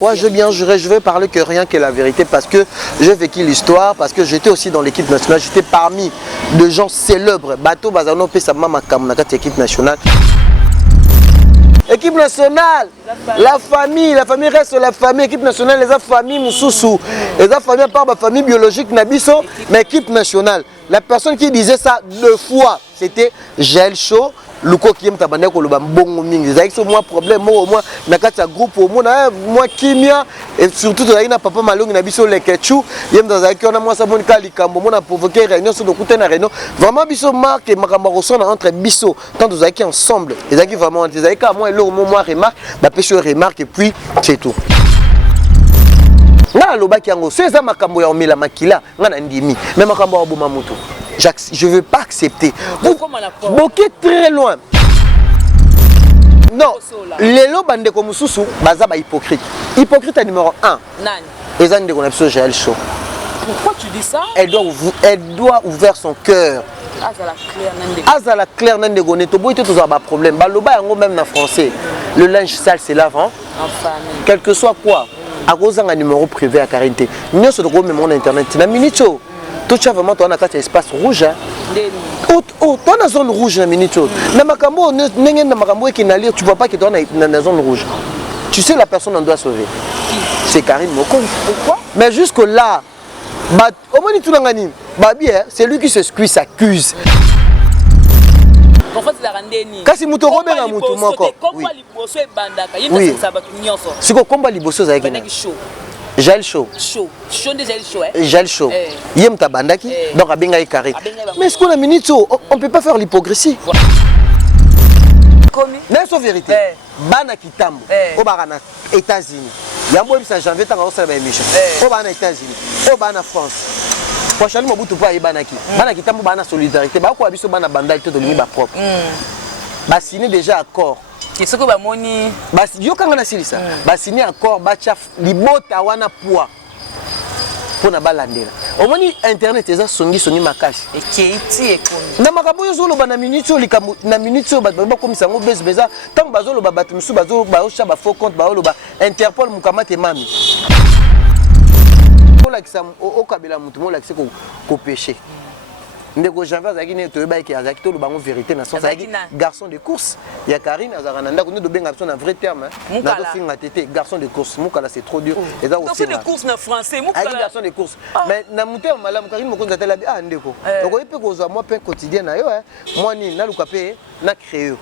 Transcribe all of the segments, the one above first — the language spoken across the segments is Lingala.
Moi, je vais parler que rien que la vérité parce que j'ai vécu l'histoire, parce que j'étais aussi dans l'équipe nationale, j'étais parmi les gens célèbres. Bateau Bazano Pesa Mama Kamnakat, équipe nationale. Équipe nationale, la famille reste la famille, équipe nationale, les familles Moussoussou, les familles à part ma famille biologique Nabiso, mais équipe nationale. La personne qui disait ça deux fois, c'était Jaël Chaud. Luko qui aime tabane ko loba mbongo mingi za iso moi problème moi nakati ya groupe moi kimia et surtout na papa malongi na biso le ketchu yem dans aki on a moi ça bon ka likambo mona provoquer réunion sur dokute na réunion vraiment biso marque makamba ressona entre biso tant nous aki ensemble les aki vraiment les aki moi le moi remarque ba pêche remarque et puis c'est tout na loba ki yango c'est ça makambo ya omela makila ngana ndimi mais makambo aboma mutu. Je ne veux pas accepter. Vous bloquez très loin. Non, les lots bandés comme Soussou, Bazaba hypocrite. Hypocrite à numéro 1. Les années de connexion, Jaël Chaud. Pourquoi tu dis ça? Elle doit ouvrir son cœur. Azala claire n'en dégonne. Tu vois, tu as un problème. Baloba est même en français. Le linge sale, c'est l'avant. Quel que soit quoi. À cause d'un numéro privé à Carité. Nous sommes sur le même internet. Tu as minute. Tout ça vraiment toi on a un espace rouge oh toi dans zone rouge na minute na makambo n'engé na makambo qui n'allait tu vois pas que toi dans la zone rouge tu sais la personne on doit sauver c'est Karine Moko. Pourquoi mais jusque là bah au moins tout ngani babi c'est lui qui s'accuse en fait la rendeni kasi muto robenga muto moko komba liboso ebandaka yenda ça ba nyonso siko komba liboso za yake Jaël Chaud. Chaud de Jaël Chaud. Jaël Chaud. Yem tabandaki, donc abenga carré. Mais est-ce qu'on a minute on ne peut pas faire l'hypocrisie. Mais c'est vérité. Bana kitambo. Au barana États-Unis. Yambo ça janvier tant au salon émission. Au bana États-Unis. Au bana France. Prochainement mobutu pas banaki. Bana kitambo bana solidarité. Ba ko abiso bana bandal to de limi ba propre. Ba signé déjà accord. Qu'est-ce que va moni basi yo kanga na silisa basi accord bacha libota wana poa pona balandela omoni internet eza songi makasi ekiti ekomi na makambo yo zolo bana minute likambo na minute ba komisa ngo beza tant bazolo ba batu musu bazolo ba ocha ba faux compte ba oloba Interpol mukamate mami pola kisa o kabela mutu mola kisa ko péché. Ndeko janvier azaki ne to ba ki azaki to bango vérité na sens azaki garçon de course ya Karine azarana ndako ne do benga na vrai terme na do finga tete garçon de course mukala c'est trop dur et ça aussi de course na français mukala garçon de course mais na muté malamu Karine moko nzatela bi ndeko donc ipe ko zo moi pain quotidien na yo moi ni na luka pe na créer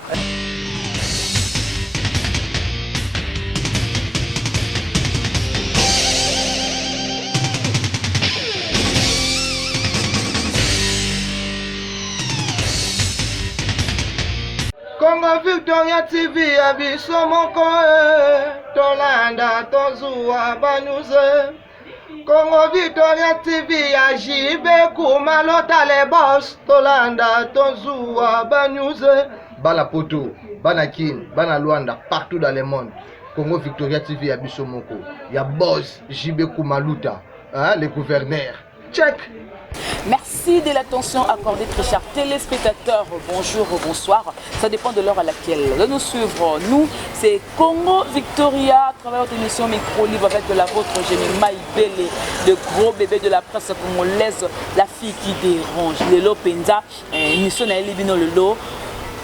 Congo Victoria TV abiso moko tolanda tozua banyuze Congo Victoria TV ajibe kumalota le boss tolanda tozua banyuze bala poto bana kin bana Luanda partout dans le monde Congo Victoria TV abiso moko ya boss jibe kumaluta le gouverneur check. Merci de l'attention accordée, très chers téléspectateurs. Bonjour ou bonsoir. Ça dépend de l'heure à laquelle de nous suivre. Nous, c'est Congo Victoria, à travers votre émission Micro Libre avec la vôtre, Jérémy Bélé, le gros bébé de la presse congolaise, la fille qui dérange. Le lot Penza, émission na Elibino le lot,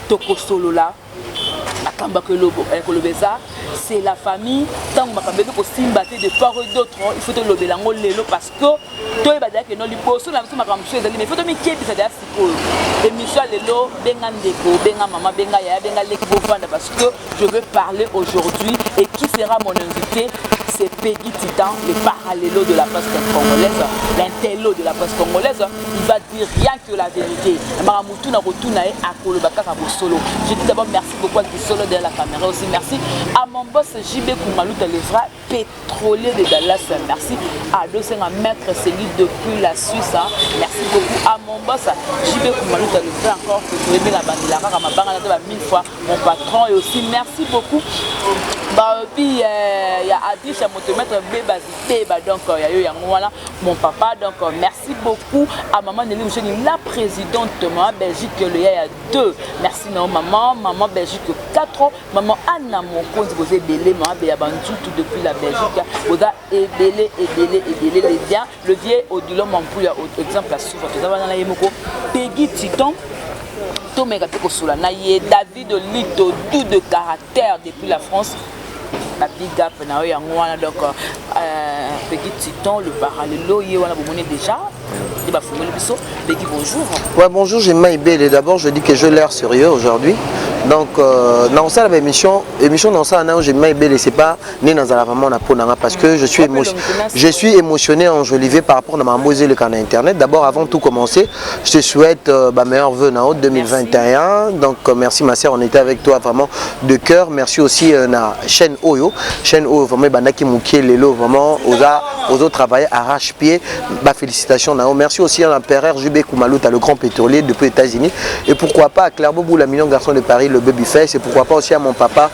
Toko Solola, Akamba Kolobeza. C'est la famille, tant que ma famille est de part et d'autre, il faut te lever la lelo parce que toi, il non liposo la mission ma mais il faut te mettre qui ça et Michel lelo benga ndeko benga maman benga ya benga l'équipe parce que je veux parler aujourd'hui et qui sera mon invité c'est Peggy Titan, le parallélo de la presse congolaise, l'intello de la presse congolaise, il va dire rien que la vérité. Je dis d'abord merci beaucoup à Solo derrière la caméra aussi, merci à mon boss JB Kumaluta, le vrai pétrolier de Dallas, merci à Dosenga Maître Céline depuis la Suisse, merci beaucoup à mon boss JB Kumaluta, le vrai encore pétrolier de la Bandila, ma banque 1000 fois, mon patron et aussi merci beaucoup. Il y a Adish à motomètre Beba donc voilà mon papa donc merci beaucoup à maman Nelly Moucheni la présidente maman Belgique le Yaya 2 merci non maman Belgique 4 maman Anna Mokonzi vous êtes belé maman Béabantou tout depuis la Belgique vous êtes belé les biens le vieil Odilon Mampouya exemple à souvent vous avez dans la Yemoko Peggy Titon Tomé David Lito tout de caractère depuis la France. La big up donc Peggy Titon le parallèlo on a déjà Peggy bonjour. Ouais bonjour, j'ai Maïbel et d'abord je dis que je l'air sérieux aujourd'hui. Donc dans ça la émission dans ça j'ai Maïbel et c'est pas né dans la vraiment parce que je suis émotionné enjolivé par rapport à ma mosée le canal internet. D'abord avant tout commencer, je te souhaite meilleur vœu en 2021. Donc merci ma sœur, on était avec toi vraiment de cœur. Merci aussi na chaîne Oyo vraiment bandaki mukie lelo vraiment aux autres travailler arrache-pied. Bah félicitations nao. Merci aussi à l'empereur Jubé Koumalouta le grand pétrolier depuis les États-Unis et pourquoi pas à Claire Bobou la million garçon de Paris le babyface et pourquoi pas aussi à mon papa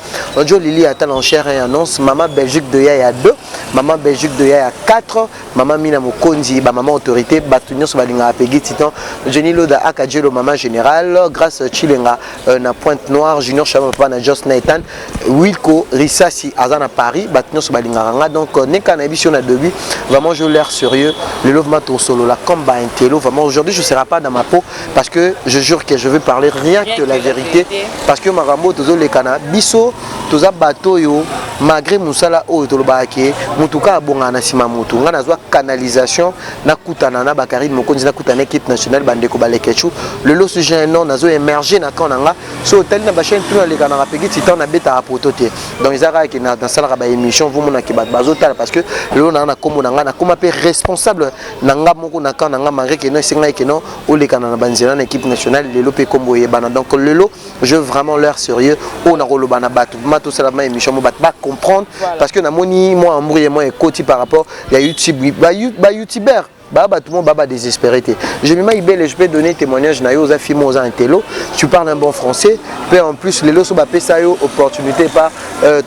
Joe Lili attend en chair et annonce maman Belgique de Yaya 2 maman Belgique de Yaya 4 maman Mina Mokonzi maman autorité Batunyo Sobalinga Peggy Titan Jenny Loda Akadjelo maman général grâce Chilenga na Pointe Noire Junior Chama papa na Jos Nathan Wilco Rissasi Azana Paris Batunyo Sobalinga donc neka na émission na début vraiment je l'air sérieux le love au solo la combat intello vraiment aujourd'hui je ne serai pas dans ma peau parce que je jure que je vais parler rien que la vérité parce que Marambo tozo le kana biso toza bateau yo malgré musala o tolobaki mutuka bonga na sima mutu nga nazwa canalisation na kutana na Bakari Mokonzi na kutana équipe nationale bandeko balekechu le lo sujet non nazo émerger na kananga so tel na ba chaîne tout le kana Peggy Titan na beta a prototé donc izara ki na sala ba émission vous mona ki bazotala parce que le na komo na nga na koma pe responsable na nga moko na kananga malgré que non singa que non o le kana na banzela na équipe nationale le lo pe kombo yebana donc le lo je veux vraiment l'air sérieux on a rolobana batu mato sala ma émission mo bat comprendre parce que na moni moi embrouillé moi et côté par rapport il y a YouTube youtubeur Baba tout le monde baba désespéré. Je me mets belle et je peux donner témoignage na yo za film aux intello. Tu parles un bon français, puis en plus les lots bapé ça yo opportunité pas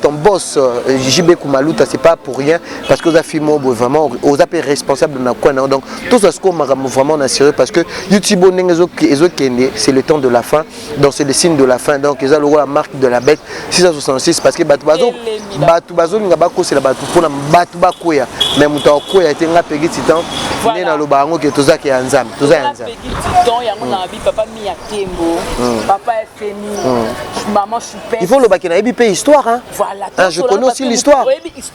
ton boss JB Koumalouta c'est pas pour rien parce que za film vraiment aux appels responsables na quoi donc tout ça ce qu'on m'a vraiment assuré parce que YouTube c'est le temps de la fin donc c'est le signe de la fin donc ils ont la marque de la bête 666 parce que batu bazo ngaba ko c'est la batu pour na batu bakoya mais muta koya était nga Peggy Titan na lo bango ke tozaki ya nzambe papa mi ya tembo papa FMI maman super il faut le baki na ebi pe histoire hein voilà je connais aussi l'histoire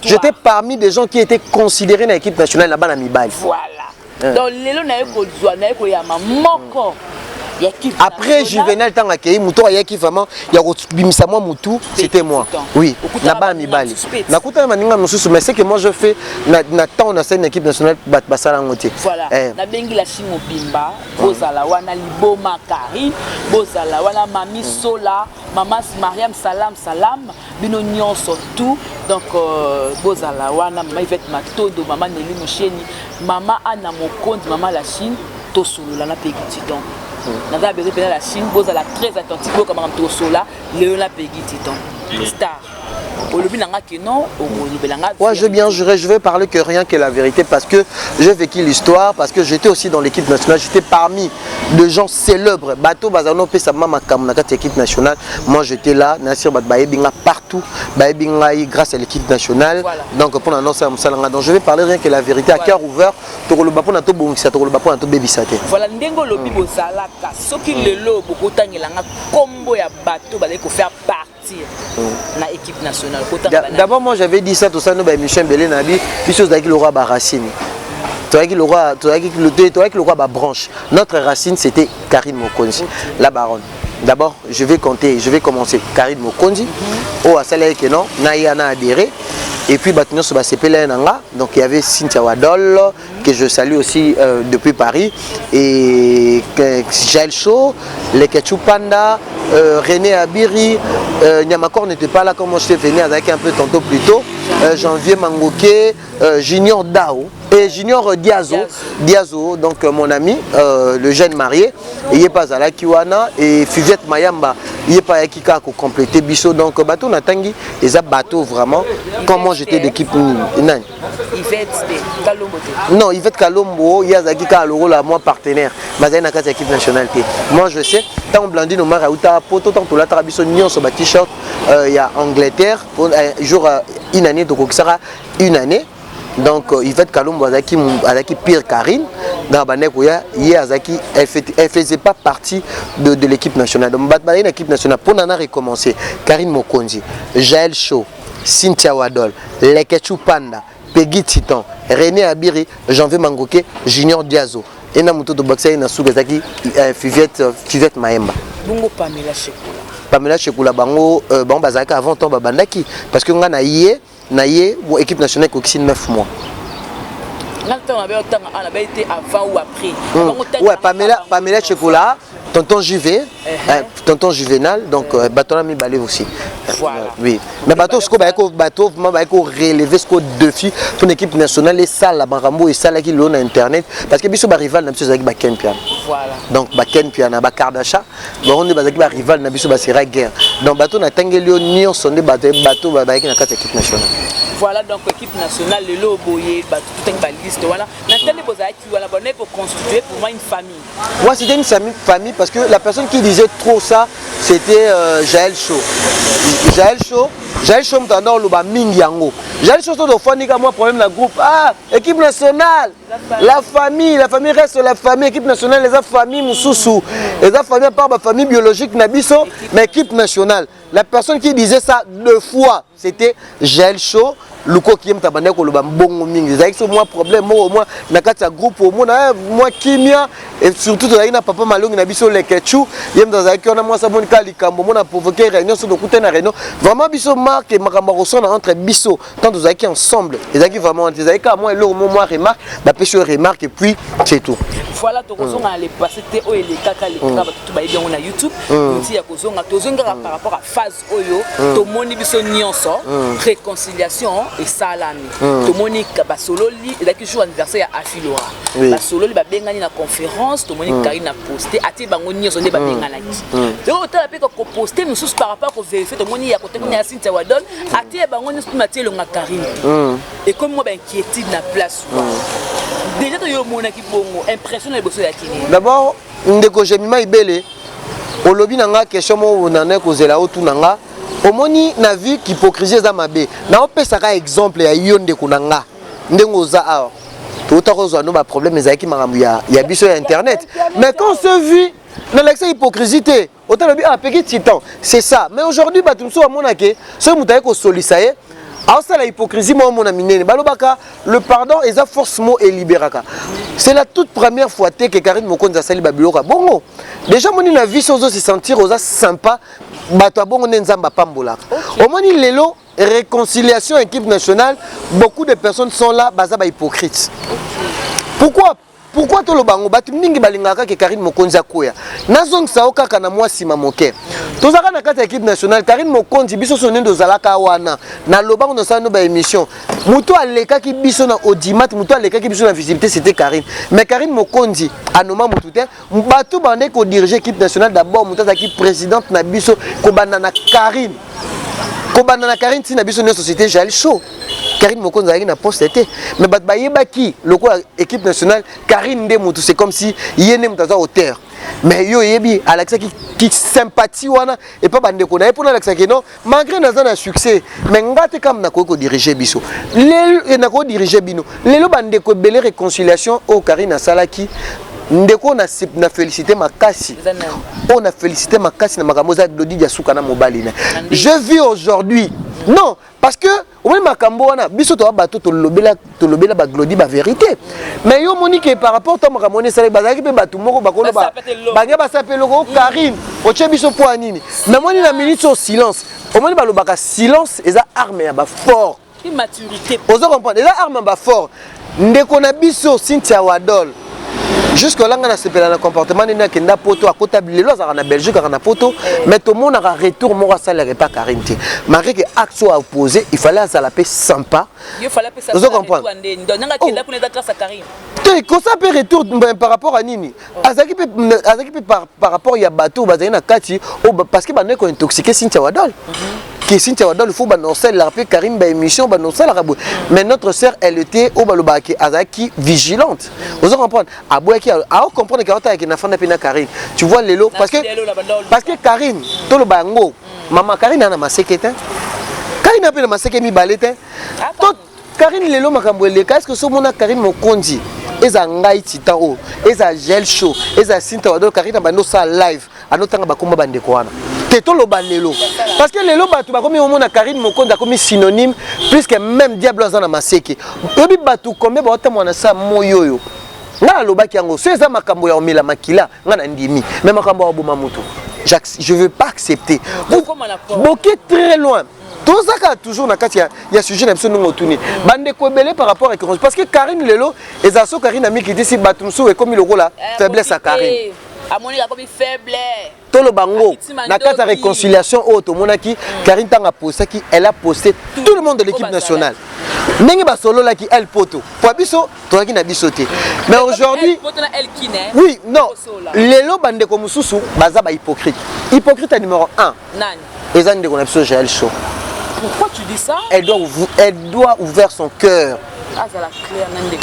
j'étais parmi des gens qui étaient considérés dans l'équipe nationale là-bas na mibali voilà donc lelo na eko zwa na eko ya mamoko après Juvenal Tangakei Mouto Yaki vraiment il y a bimisa moi Moutou c'était moi oui là-bas Mibali nakuta maninga mususu mais c'est que moi je fais na temps na scène équipe nationale basala ngote voilà na bengi la chimo bimba bozala wana liboma Karine bozala wana mami Sola maman Mariam salam bino nyonso tout donc bozala wana mama Yvette Matodo maman Nelly Moucheni maman Anna Mokonzi maman la Chine tosolola na Peggy Titan dans la Chine, vous êtes très attentif comme un Tosola, Léona Peggy Titan, star. Ouais, je vais parler que rien que la vérité parce que j'ai vécu l'histoire, parce que j'étais aussi dans l'équipe nationale, j'étais parmi les gens célèbres. Bateau Bazano Pesa Mama Kamnaka équipe nationale. Moi j'étais là, Nassir Batbaïbinga partout, Baïbinga grâce à l'équipe nationale. Voilà. Donc pour l'annoncer à Moussalanga, donc je vais parler rien que la vérité à cœur ouvert. Tokolobapo na to bongisa, tokolobapo na to bebisate. Voilà, ndengo lobi bozalaka, soki lelo bokotangelanga kombo ya bateau balé ko faire partir na équipe nationale. D'abord moi j'avais dit ça tout ça nous ba Michel Belé nabi, puis chose avec le roi ba Racine. Toi avec le roi ba branche. Notre racine c'était Karine Mokonzi, la baronne. D'abord je vais commencer Karine Mokonzi. Oh asala que non, Nayana adhéré. Et puis Batunyo Soba Sepele Nanga, donc il y avait Cynthia Wadol que je salue aussi depuis Paris et Jaël Chaud, les Ketchupanda, René Abiri, Nyamakor n'était pas là comme moi je t'ai venu avec un peu tantôt plus tôt. Janvier Mangoké, Junior Dao et Junior Diazo, donc mon ami, le jeune marié, il n'est pas à la Kiwana et Fuvette Mayamba, il n'est pas à Kika pour compléter Bisso, donc bateau Natangi, et ça bateau vraiment, comment j'étais d'équipe. Yvette Kalombo. Non, Yvette Kalombo, il y a Zakika Aloro, là, moi partenaire, mais il y a une équipe nationale. Moi je sais, tant Blandine Omar Aouta, poto, tant que la Tarabison Nyon sur ma t-shirt, il y a Angleterre, jour une année, donc ça une année. Donc Yvette Kalombo Azaki pire Karine, dans Banekoya, elle faisait pas partie de l'équipe nationale. Donc une équipe nationale, pour Nana recommencer, Karine Mokonzi, Jaël Cho, Cynthia Wadol, Lekechu Panda, Peggy Titan, René Abiri, Janvier Mangoké, Junior Diazo. Et na muto de boxer na Sougazaki, Fuvette Maemba. Bongo Pamela Chekoula. Pamela Chekoula bango bon bazaka avant temps babandaki parce que nga na yé équipe nationale qui 9 mois. Avant ou après. Ouais, Pamela Chekoula, tonton Juvé, tonton Juvénal, donc Baton mi balé aussi. Voilà. Oui. Mais bateau ce bateau relever ce défi pour l'équipe nationale et ça la Barambo et ça là qui l'on a internet parce que biso ba rival na biso avec Baken Pian. Voilà. Donc Baken Pian na Bakardacha, on est basaki ba rival na biso ba sera guerre. Donc bateau na tangeli nion sonde bateau ba na quatre équipe nationale. Voilà donc l'équipe nationale le loboyé bateau tout un baliste voilà. Nathalie Bozaki voilà bonne pour constituer pour moi une famille. Moi c'était une famille parce que la personne qui disait trop ça c'était Jaël Cho. Jaël Cho m'tendant le ba mingi yango. Jaël Cho to fonika moi problème dans groupe. Ah, équipe nationale. La famille reste la famille, équipe nationale les famille mususu. Les famille par ma famille biologique nabiso mais équipe nationale. La personne qui disait ça deux fois, c'était Jaël Cho. Luko qui aime tabane ko loba mbongo mingi zaki so moi problème moi na kati ya groupe moi kimia et surtout to na papa malongi na biso lekechu yem dans zaki on a moi ça bon ka likambo mona provoquer réunion sur dokuté na réunion vraiment biso marque makambo resona entre biso tant to zaki ensemble et zaki vraiment zaki ka moi le moi remarque ba pêche remarque et puis c'est tout. Voilà to kozonga les passer o et les kaka les kaka tout ba bien on a YouTube outil ya kozonga tozonga par rapport à phase oyo to moni biso nyonso réconciliation et salami to moni ba sololi et qui jour anniversaire à Afilora ba sololi ba bengani na conférence to moni Karine a posté ati bango nyonso ne ba bengana ki to otala pe ko poster mususu par rapport ko vérifier to moni ya côté na Cynthia Wadol ati bango nyonso matie lo nga Karine et comme moi ba inquiétude na place déjà to yo mona ki bongo impression na bosso ya kini d'abord ndeko Jemima Ibele olobi nanga question mo nana ko zela otu nanga omoni na vie qu'hypocrisie za mabe na opesaka exemple ya yo ndeko nanga ndengo za a to utakozwa no ba problème ezaki makambo ya biso ya internet mais quand on se vit dans l'excès hypocrisie autant le ah petit titan c'est ça mais aujourd'hui batumso amona ke ce mutaye ko solisaye alors ça la hypocrisie moi mon ami balobaka le pardon et ça forcément est libéraka c'est la toute première fois que Karine Mokonzi sali babiloka bongo déjà moni na vie sozo se sentir oza sympa bato bongo nzamba pambola au moni lelo réconciliation équipe nationale beaucoup de personnes sont là baza ba hypocrites pourquoi to lo bango batu mingi balingaka ke Karine Mokonzi akoya nazong sao kaka na mwasi mamoke tozaka na kati équipe nationale Karine Mokonzi biso sonendo zalaka wana na lobango no sa no ba émission muto aleka ki biso na audimat muto aleka ki biso na visibilité c'était Karine mais Karine Mokonzi anoma mutu te batu bande ko diriger équipe nationale d'abord muto zaki présidente na biso ko banana Karine si na biso na société Jaël Cho Karine Mokonzi a une poste été mais bat bayeba ki loko équipe nationale Karine Ndemutu c'est comme si yene mutaza hauteur mais yo yebi Alexa qui sympathie wana et pas bande ko na pour Alexa ki non malgré na succès mais ngate kam na ko diriger biso le na ko diriger bino lelo bande ko belle réconciliation au Karine Asalaki ndeko na félicité makasi on a félicité makasi na makamoza Glody Diasuka na mobali na je vis aujourd'hui non parce que au même makambo wana biso to bato to lobela ba Glody ba vérité mais yo monique par rapport à makamone sala bazaki pe bato moko bakolo ba banga ba sapeloko Karine oche biso po anini mais moni na minute au silence au moins ba lobaka silence eza arme ya ba fort immaturité ozo comprendre eza arme ba fort ndeko na biso Cynthia Wadol jusque là on a sepelé le comportement de kenda poto à côté bilelo ça en Belgique en poto mais tout le monde a retour moi ça le pas Karine malgré que acte soit opposé il fallait ça la paix sympa il fallait ça vous comprenez donc kenda pour être grâce à Karine quand ça peut retour par rapport à Nini azaki par rapport il y a bateau bazali na kati parce que bande ko intoxiqué Cynthia Wadol qui Cynthia Wadol il faut banoncer la paix Karine ba émission banoncer la rabou mais notre sœur elle était au balobaki azaki vigilante vous comprenez aboyaki a comprendre que ota ki na fanda pina Karine tu vois lelo parce que Karine to lo bango maman Karine na masekete Karine a pe maseke mi balete to Karine lelo makambo eleka est-ce que so mona Karine mokondi eza ngai tita o eza gel show eza Cynthia Wadol Karine bando sa live anotanga bakoma bande ko wana teto lo balelo parce que lelo batu bakomi au mona Karine mokonda komi synonyme plus que même diable azana maseke obi batu kombe ba ota mwana sa moyoyo nga lobaki yango so eza makambo ya omela makila nga na ndimi mais makambo ya boma mutu je veux pas accepter boké très loin. Tout ça toujours il y a sujet d'absolu non tourné. Bande kobelé par rapport à parce que Karine Lelo et Zaso Karine a mis qui dit si Batumso et comme il aura la faiblesse à Karine. À mon comme faible. Tout le bango. Na carte réconciliation auto monaki Karine tanga posté qui elle a posté tout le monde de l'équipe nationale. Nengi ba solo là qui elle poto. Pour biso toi qui na bisoté. Mais aujourd'hui oui, non. Lelo bande ko mususu baza ba hypocrite. Hypocrite numéro 1. Nani? Les années de connexion Jaël Chaud. Pourquoi tu dis ça? Elle doit ouvrir son cœur.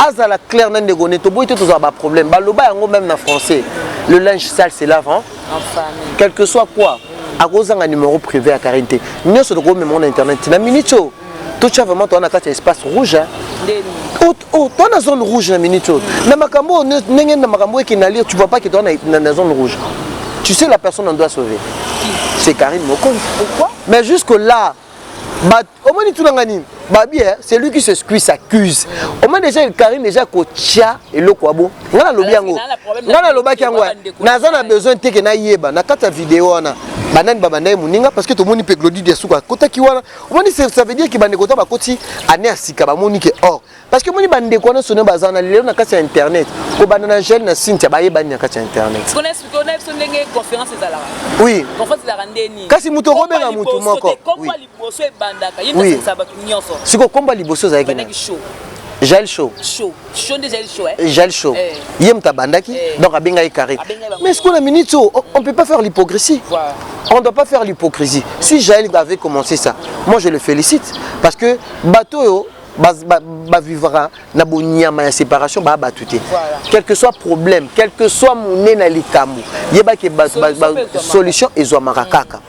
Azala claire nan de goné to boy to ba problème. Ba loba yango même na français. Le linge sale c'est l'avant. En famille. Quel que soit quoi. A cause d'un numéro privé à Karité. Nous sur le gros même mon internet. Na minito. Tout ça vraiment toi on a quatre espace rouge. Oh, toi na zone rouge na minito. Na makambo nenge na makambo qui na lire, tu vois pas que toi na zone rouge. Tu sais la personne on doit sauver. C'est Karine Mokon. Pourquoi? Mais jusque là au moins tout l'angani c'est lui qui s'accuse au moins déjà Karine déjà kotia et le quoi bon ngana lobi yango ngana lobaki yango nazana besoin teke na yeba na kata vidéo na banani babanda muninga parce que tout le monde peut glodi des souka kota ki wana au moins ça veut dire que bande kota ba koti ane asika ba moni ke or parce que moni bande ko na sonné bazana lelo na kata internet ko banana jeune na Cynthia ba yeba na kata internet connais sondenge conférence ezala oui conférence ezala ndeni kasi muto robenga mutu moko oui oui siko komba liboso za yekena Jaël Chaud. Chaud de Jaël Chaud. Jaël Chaud. Yem tabandaki donc abenga Karine. Mais est-ce qu'on a minute on peut pas faire l'hypocrisie. On ne doit pas faire l'hypocrisie. Si Jaël avait commencé ça, moi je le félicite parce que bateau vivra na bonyama ya séparation ba batuté. Quel que soit problème, quel que soit moné na likambu, yeba ke solution ezwa marakaka.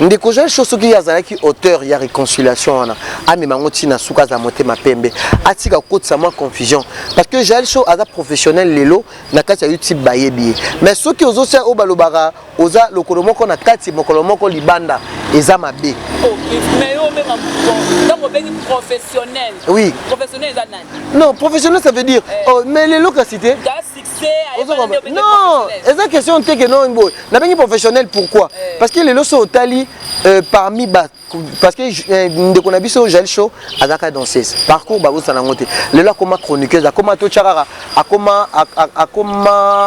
Ndeko Jaël Chaud soki yazalaki auteur ya réconciliation wana amema ngoti na suka za motema pembe atika kotisa moi confusion parce que Jaël Chaud aza professionnel lelo na kati ya YouTube bayebi mais soki ozosia o balobara oza lokolo moko na kati mokolo moko libanda eza mabe. Mais yo même donc professionnel. Oui. Professionnel nani? Non, professionnel ça veut dire mais les locacités. Non, c'est une question que non na bengi professionnel pourquoi? Parce que les loso otali parmi parce que ndeko na biso Jaël Chaud azaka danseuse. Parcours ba osana ngote. Le là comme chroniqueuse, comme to charara, comme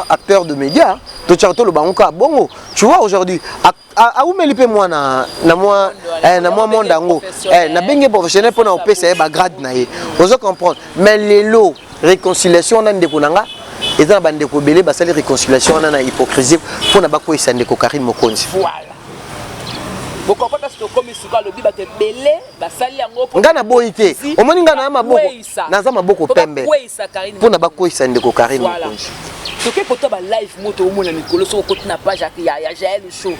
acteur de médias, to charto le bangoka bongo. Tu vois aujourd'hui a umelipe moi na moi mondango na bengi professionnel pour na opesa ba grade na ye. Vous comprendre mais les lots réconciliation na ndeko nanga et dans bande ko belé basali réconciliation na hypocrisie pour na bako isande ko Karine Mokonzi. Voilà. Beaucoup parce que comme isuka lobi ba te belé basali yango pour ngana boyité o moni ngana maboko naza maboko pembe pour na bako isande ko Karine Mokonzi. Ce que pour toi live moto au monde mikolo so côté na page ya Jaël Chaud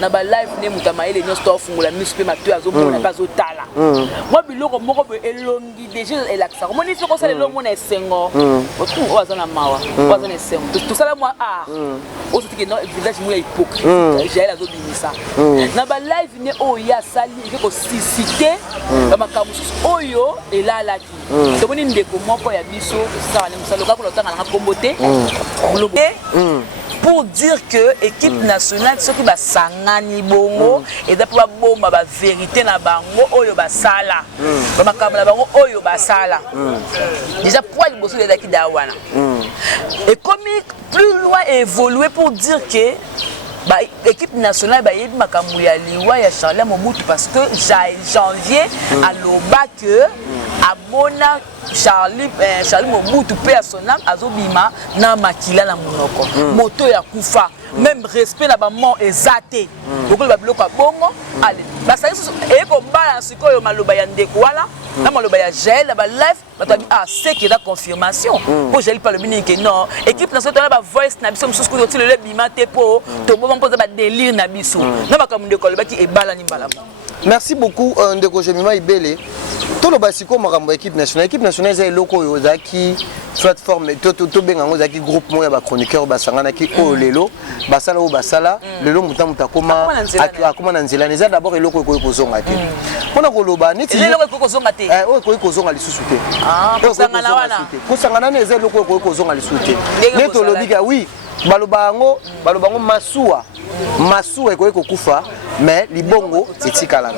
na ba live ne mutama ile nyo store fungula mispe matu azo mona bazo tala moi biloko moko be elongi déjà elaxa moni so ko sala lo mona esengo o azana mawa o azana esengo tout ça moi o so tike no village mo hypocrite Jaël azo bimisa na ba live ne o ya sali il faut citer ba makamusu oyo elalaki so moni ndeko moko ya biso ça ne musalo ka ko lotanga na kombote pour dire que l'équipe nationale, ce qui va s'angani bongo, et d'après la vérité na bango, oyo ba sala. Ba makambo na bango oyo ba sala. Déjà pourquoi les bosso les da wana. Et comme plus loin évoluer pour dire que l'équipe nationale ba yebi makambo ya liwa ya Charlie Mobutu parce que janvier à l'oba que abona Charlie Mobutu pe son âme azobima na makila na monoko moto ya kufa même respect na ba mort ezate beaucoup ba biloko bongo allez ba ça et ko balance ko yo maloba ya ndeko wala na maloba ya gel ba live ba tabi c'est qui la confirmation pour gel pas le minique non équipe nationale ba voice na biso mususu ko le bima te po to bo mpoza ba délire na biso na ba kamunde ko le ba ki ebala ni mbala. Merci beaucoup Ndeko Jemima Ibele. Tout le basiko makambo équipe nationale c'est loko yozaki plateforme to benga ngozaki groupe moya ba chroniqueur basangana ki o lelo basala o basala lelo muta koma akoma na nzela neza d'abord eloko ko zonga te. Pona ko loba neti eloko ko zonga te. ko zonga lisusu te. Kusangana wana. Kusangana neza eloko ko zonga lisusu te. Neto lobika oui balobango masuwa eko kufa mais libongo etikala.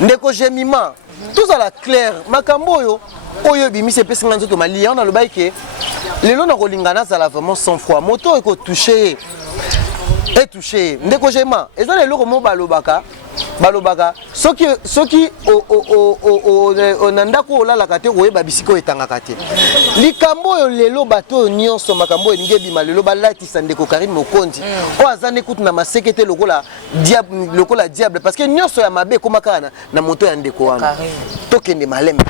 Ndeko Jemima tout ça la clair makambo oyo bimise pesi nga nzoto mali on a le baike lelo na kolingana ça la vraiment sans froid moto eko toucher et toucher Ndeko Jemima ezana eloko mo balobaka soki onanda ko la kate koyeba bisiko etangaka te likambo oyo lelo bato nyonso makambo elingi ebima lelo balatisa Ndeko Karim Mokonzi o azane kutu na masekete lokola diable parce que nyonso ya mabe komaka na moto ya ndeko wana tokende malembe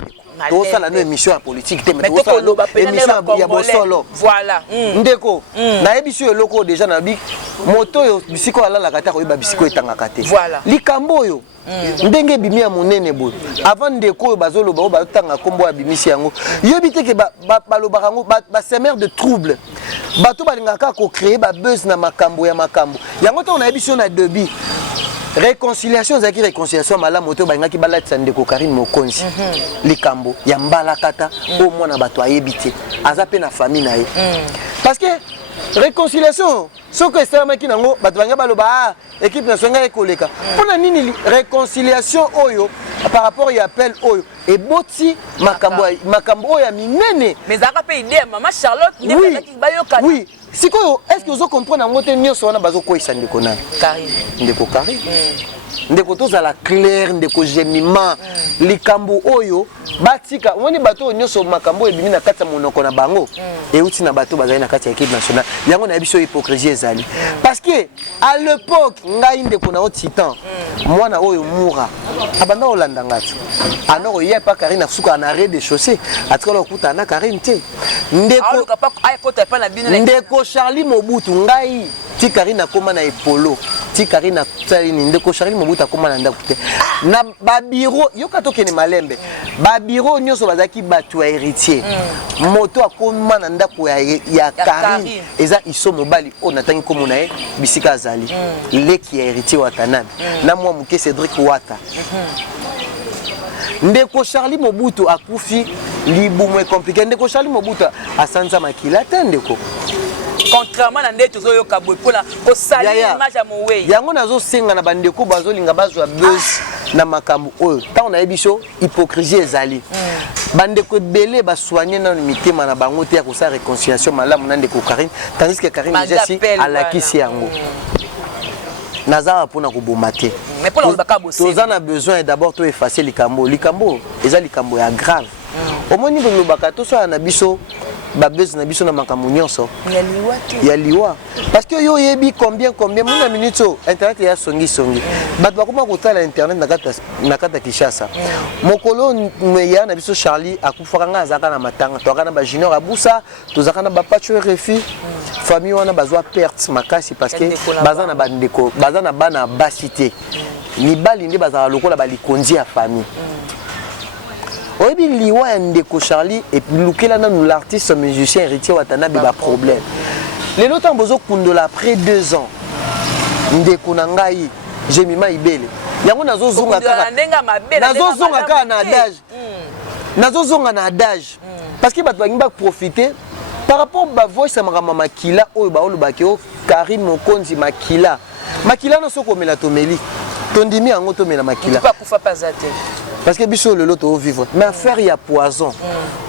to sala no émission politique te mais to sala émission ya bosolo voilà ndeko na ebiso eloko déjà na bi moto yo bisiko ala la kata koyeba bisiko etangaka te likambo oyo ndenge bimi ya monene boy avant ndeko oyo bazoloba batanga kombo ya bimisi yango yobi te ke balobaka ngo ba semer de trouble bato balingaka ko créer ba buzz na makambo yango to na ebiso na debi réconciliation zaki réconciliation malamu moto bangaki balatisa Ndeko Karim Mokonzi likambo ya mbala kata au mwana bato ayebite aza pe na famille na ye parce que réconciliation soko esalamaki nango bato banga baloba équipe nationale ekoleka pona nini réconciliation oyo par rapport ya appel oyo et boti makambo oyo ya minene mais zaka pe idée maman Charlotte ndeki bayoka oui sikoyo est-ce que vous comprenez ngote nyonso wana bazokoyisa Ndeko nani Ndeko Karim Ndeko tozala clair Ndeko Jemima likambo oyo batika woni bato nyonso makambo ebimi na kati ya monoko na bango euti na bato bazali na kati ya équipe nationale yango na biso hypocrisie ezali parce que à l'époque ngai Ndeko na o titan mwana oyo mura abanda olanda ngati anoko ye pa Karim na suka na arrêt de chaussée atikala okuta na Karim te Ndeko Charlie Mobutu ngai tikari na koma na epolo tikari na tsalini Ndeko Charlie Mobutu akoma na ndako te na ba bureau yoka tokene malembe ba bureau nyonso bazaki bato ya héritier moto akoma na ndako ya Karim eza iso mobali o natangi komo na ye bisika azali leki ya héritier Watanabe na mwa muke Cédric Wata Ndeko Charlie Mobutu akufi libumu compliqué Ndeko Charlie Mobutu asanza makila te ndeko contrairement à ndeto zoyo kabwe pona ko salir image ya mowe yango nazo senga na bandeko bazolinga bazwa buzz na makambo oyo ta on a ebiso hypocrisie ezali bandeko belé ba soigner na mitema na bango te ya ko sa réconciliation malamu na Ndeko Karim tandis que Karim déjà si alakisi yango nazara pona ko bomate mais pour le baka bosser tous en a besoin d'abord to effacer likambo eza likambo ya grave au moins niveau le baka to so na biso babez na biso na makambo nyonso ya liwa parce que yo yebi combien mona minutes internet ya songi bato bakoma kotala internet na kata Kinshasa mokolo meya na biso Charlie akufaka nga azaka na matanga to akana ba junior abusa to zakana ba pacho refi famille wana bazwa perte makasi parce que baza na bandeko baza na bana basité mibali nde bazala lokola balikonzi ya famille oyebi liwa ya Ndeko Charlie et lukela na nous l'artiste musicien héritier Watanabe ba problème lelo temps bozo kundola après 2 ans Ndeko na ngai Jemima Ibele yango nazozonga kaka na adage parce que bato bangi ba profiter par rapport à voice à makila oyo ba olobaki o Karine Mokonzi makila na soko mela tomeli tondimi yango to mela makila pas kufa pas ate parce que biso le loto vivre mais affaire ya poison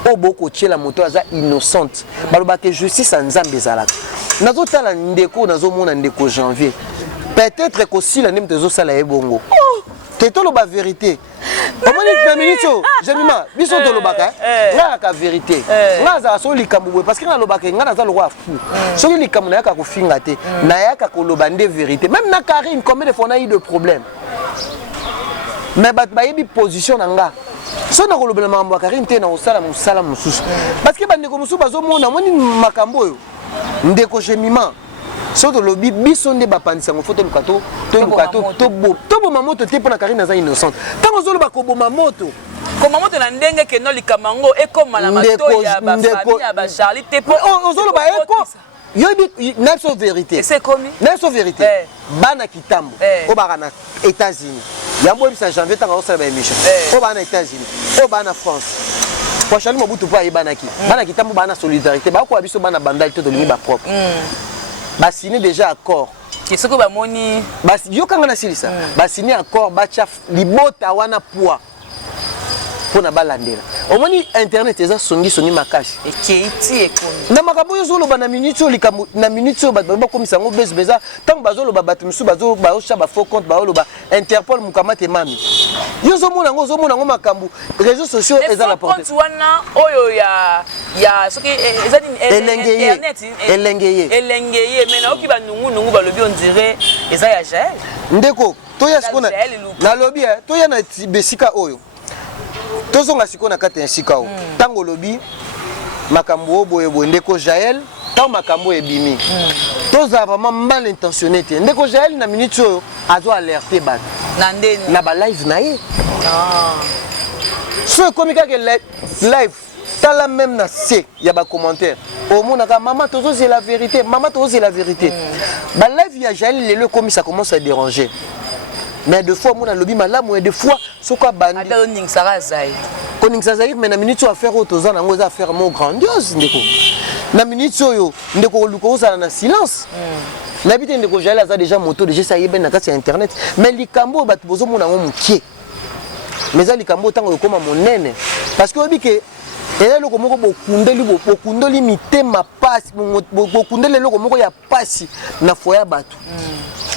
o boko tiela moto aza innocente balobaki justice nzambe ezalaka nazotala ndeko nazomona ndeko janvier peut-être que si la neme tezo sala ebongo teto loba vérité omoni na minute jamima biso to lobaka nga ka vérité nga za so likambo parce que nga lobaka nga naza le roi fou soki likambo na yaka kofinga te na yaka koloba nde vérité même na Karine combien de fois on a eu de problèmes mais bat bayebi position na nga so na kolobela makambo ya Karine te na osala musala mususu parce que bandeko mususu bazomona moni makambo oyo ndeko jemima so to lobi biso nde bapandisa ngo foto lukato to boma moto te pona Karine aza innocente tango zoloba ko boma moto na ndenge ke no likamango ekoma na mato ya ba famille ya ba Charlie te po ozoloba eko yobi naso vérité c'est comme naso vérité bana kitambo o baka na États-Unis yambo bisa janvier tanga osala ba émission o bana États-Unis o bana France kwa Charlie Mobutu po ayebana ki bana kitambo bana solidarité ba ko biso bana bandalité de lingi ba propre ba signé déjà accord qu'est-ce que ba moni ba yo kanga na silisa ba signé accord ba chaf libota wana poa pona balandela omoni internet eza songi makasi ekeiti ekomi na makambo yo zolo bana minute likambo na minute ba komisa ngo beza tant bazo lo babatu musu bazo ba osha ba faux compte ba lo ba Interpol mukamate mami yo zo mona ngo makambo réseaux sociaux eza la portée compte wana oyo ya soki eza internet elengeye mais na okiba nungu balobi on dirait eza ya Jaël ndeko toya sikona na lobby toya na besika oyo tozonga sikona kati ya sika o tango lobi makambo boye ndeko Jaël tant makambo ebimi toza vraiment mal intentionné te ndeko Jaël na minute oyo azo alerter bat na ndeni na ba live na ye so comme que live tala même na c ya ba commentaire au monde ka maman tozo c'est la vérité ba live ya Jaël le comme ça commence à déranger. Mais deux fois mon lobby malamu et deux fois ce quoi bandi ata ning sarazai koning sarazai mais na minute à faire auto za nango za faire mon grandiose ndeko na minute oyo ndeko luko za na silence n'habite ndeko Jaël za déjà moto déjà ça y est ben na kati ya internet mais likambo batu bozo mona ngo mukie mais za likambo tango koma monene parce que obi ke et loko moko bokundeli mitema pasi bokundeli loko moko ya pasi na foya batu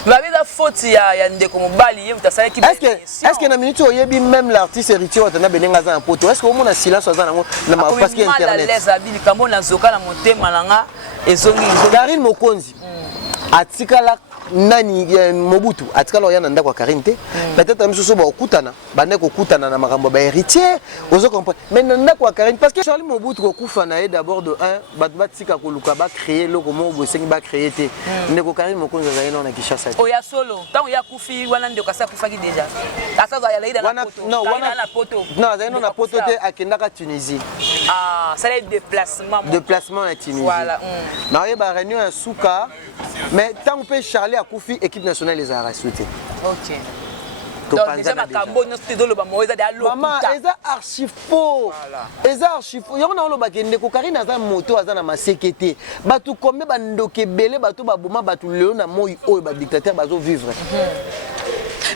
la faute ya ndeko mobali utasala ki est-ce que na minute oyebi même l'artiste héritier watana benenga za poto est-ce que omona silence za nango na parce que internet les habits kambo na zoka na motema langa ezongi Karine Mokonzi atikala nani Mobutu atikala yana ndako Karine te peut-être amisuso ba okutana bande ko kutana na makambo ba héritier ozo comprendre mais ndako Karine parce que Charlie Mobutu ko kufa na ye d'abord de 1 batika ko luka ba créer loko mo bosengi ba créer te ndeko Karine Mokonzi za yena na Kishasa o ya solo tant ya kufi wana ndeko kasa kufa ki déjà asa za ya laida na poto non wana na poto non za na poto te akendaka Tunisie ça les déplacement à Tunisie voilà na ye ba réunion ya souka mais tant que Charlie a Koufi, équipe nationale les a rachetés. Ok. Donc déjà ma cambo no studio le ba moza de allo. Maman, eza archi faux. Eza archi faux. Yo na lo ba kende ko Karine aza moto aza na masekete. Batu kombe ba ndoke belé batu ba boma batu leo na moyi oyo ba dictateur bazo vivre.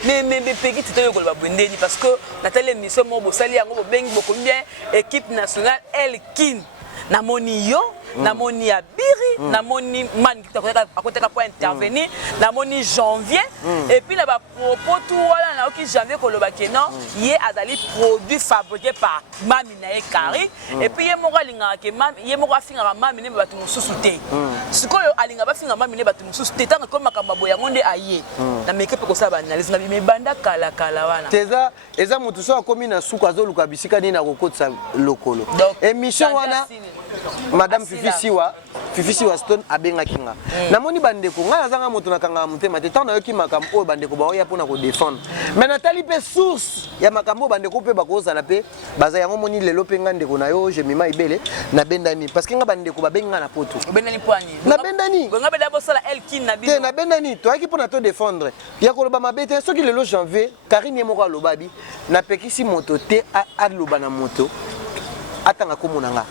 Mais pegi tito yo ko ba bwendeni parce que na telle émission mo bo sali yango bo bengi bo combien équipe nationale Elkin. Na moni yo na moni Abiri na moni man qui t'a pour intervenir na moni janvier et puis là bas propos tout voilà na oki janvier ko loba ke non yé azali produit fabriqué par Mami na ye Karine et puis yé moko alinga ke Mami yé moko afinga Mami ne batu mususu te sikoyo alinga ba finga Mami ne batu mususu te tanga comme makamba boya ngonde aye na meke pe ko sa ba analyse na bi banda kala wana teza eza mutu so akomi na suku azoluka bisika ni na kokotsa lokolo émission wana Madame Fifi Siwa Stone abenga kinga. Namoni bandeko nga azanga moto nakanga mutema te tant na yoki makambo oyo bandeko ba oya pona ko défendre. Mais natali pe source ya makambo bandeko pe bakoza na pe baza yango moni lelo pe nga ndeko na yo je mima ibele na bendani parce que nga bandeko ba benga na poto. Bendani poani. Na bendani. Nga beda bosala Elkin na bino. Te na bendani to aki pona to défendre. Ya ko loba mabete soki lelo janvier Karine moko lobabi na pekisi moto te a loba na moto atanga komona nga.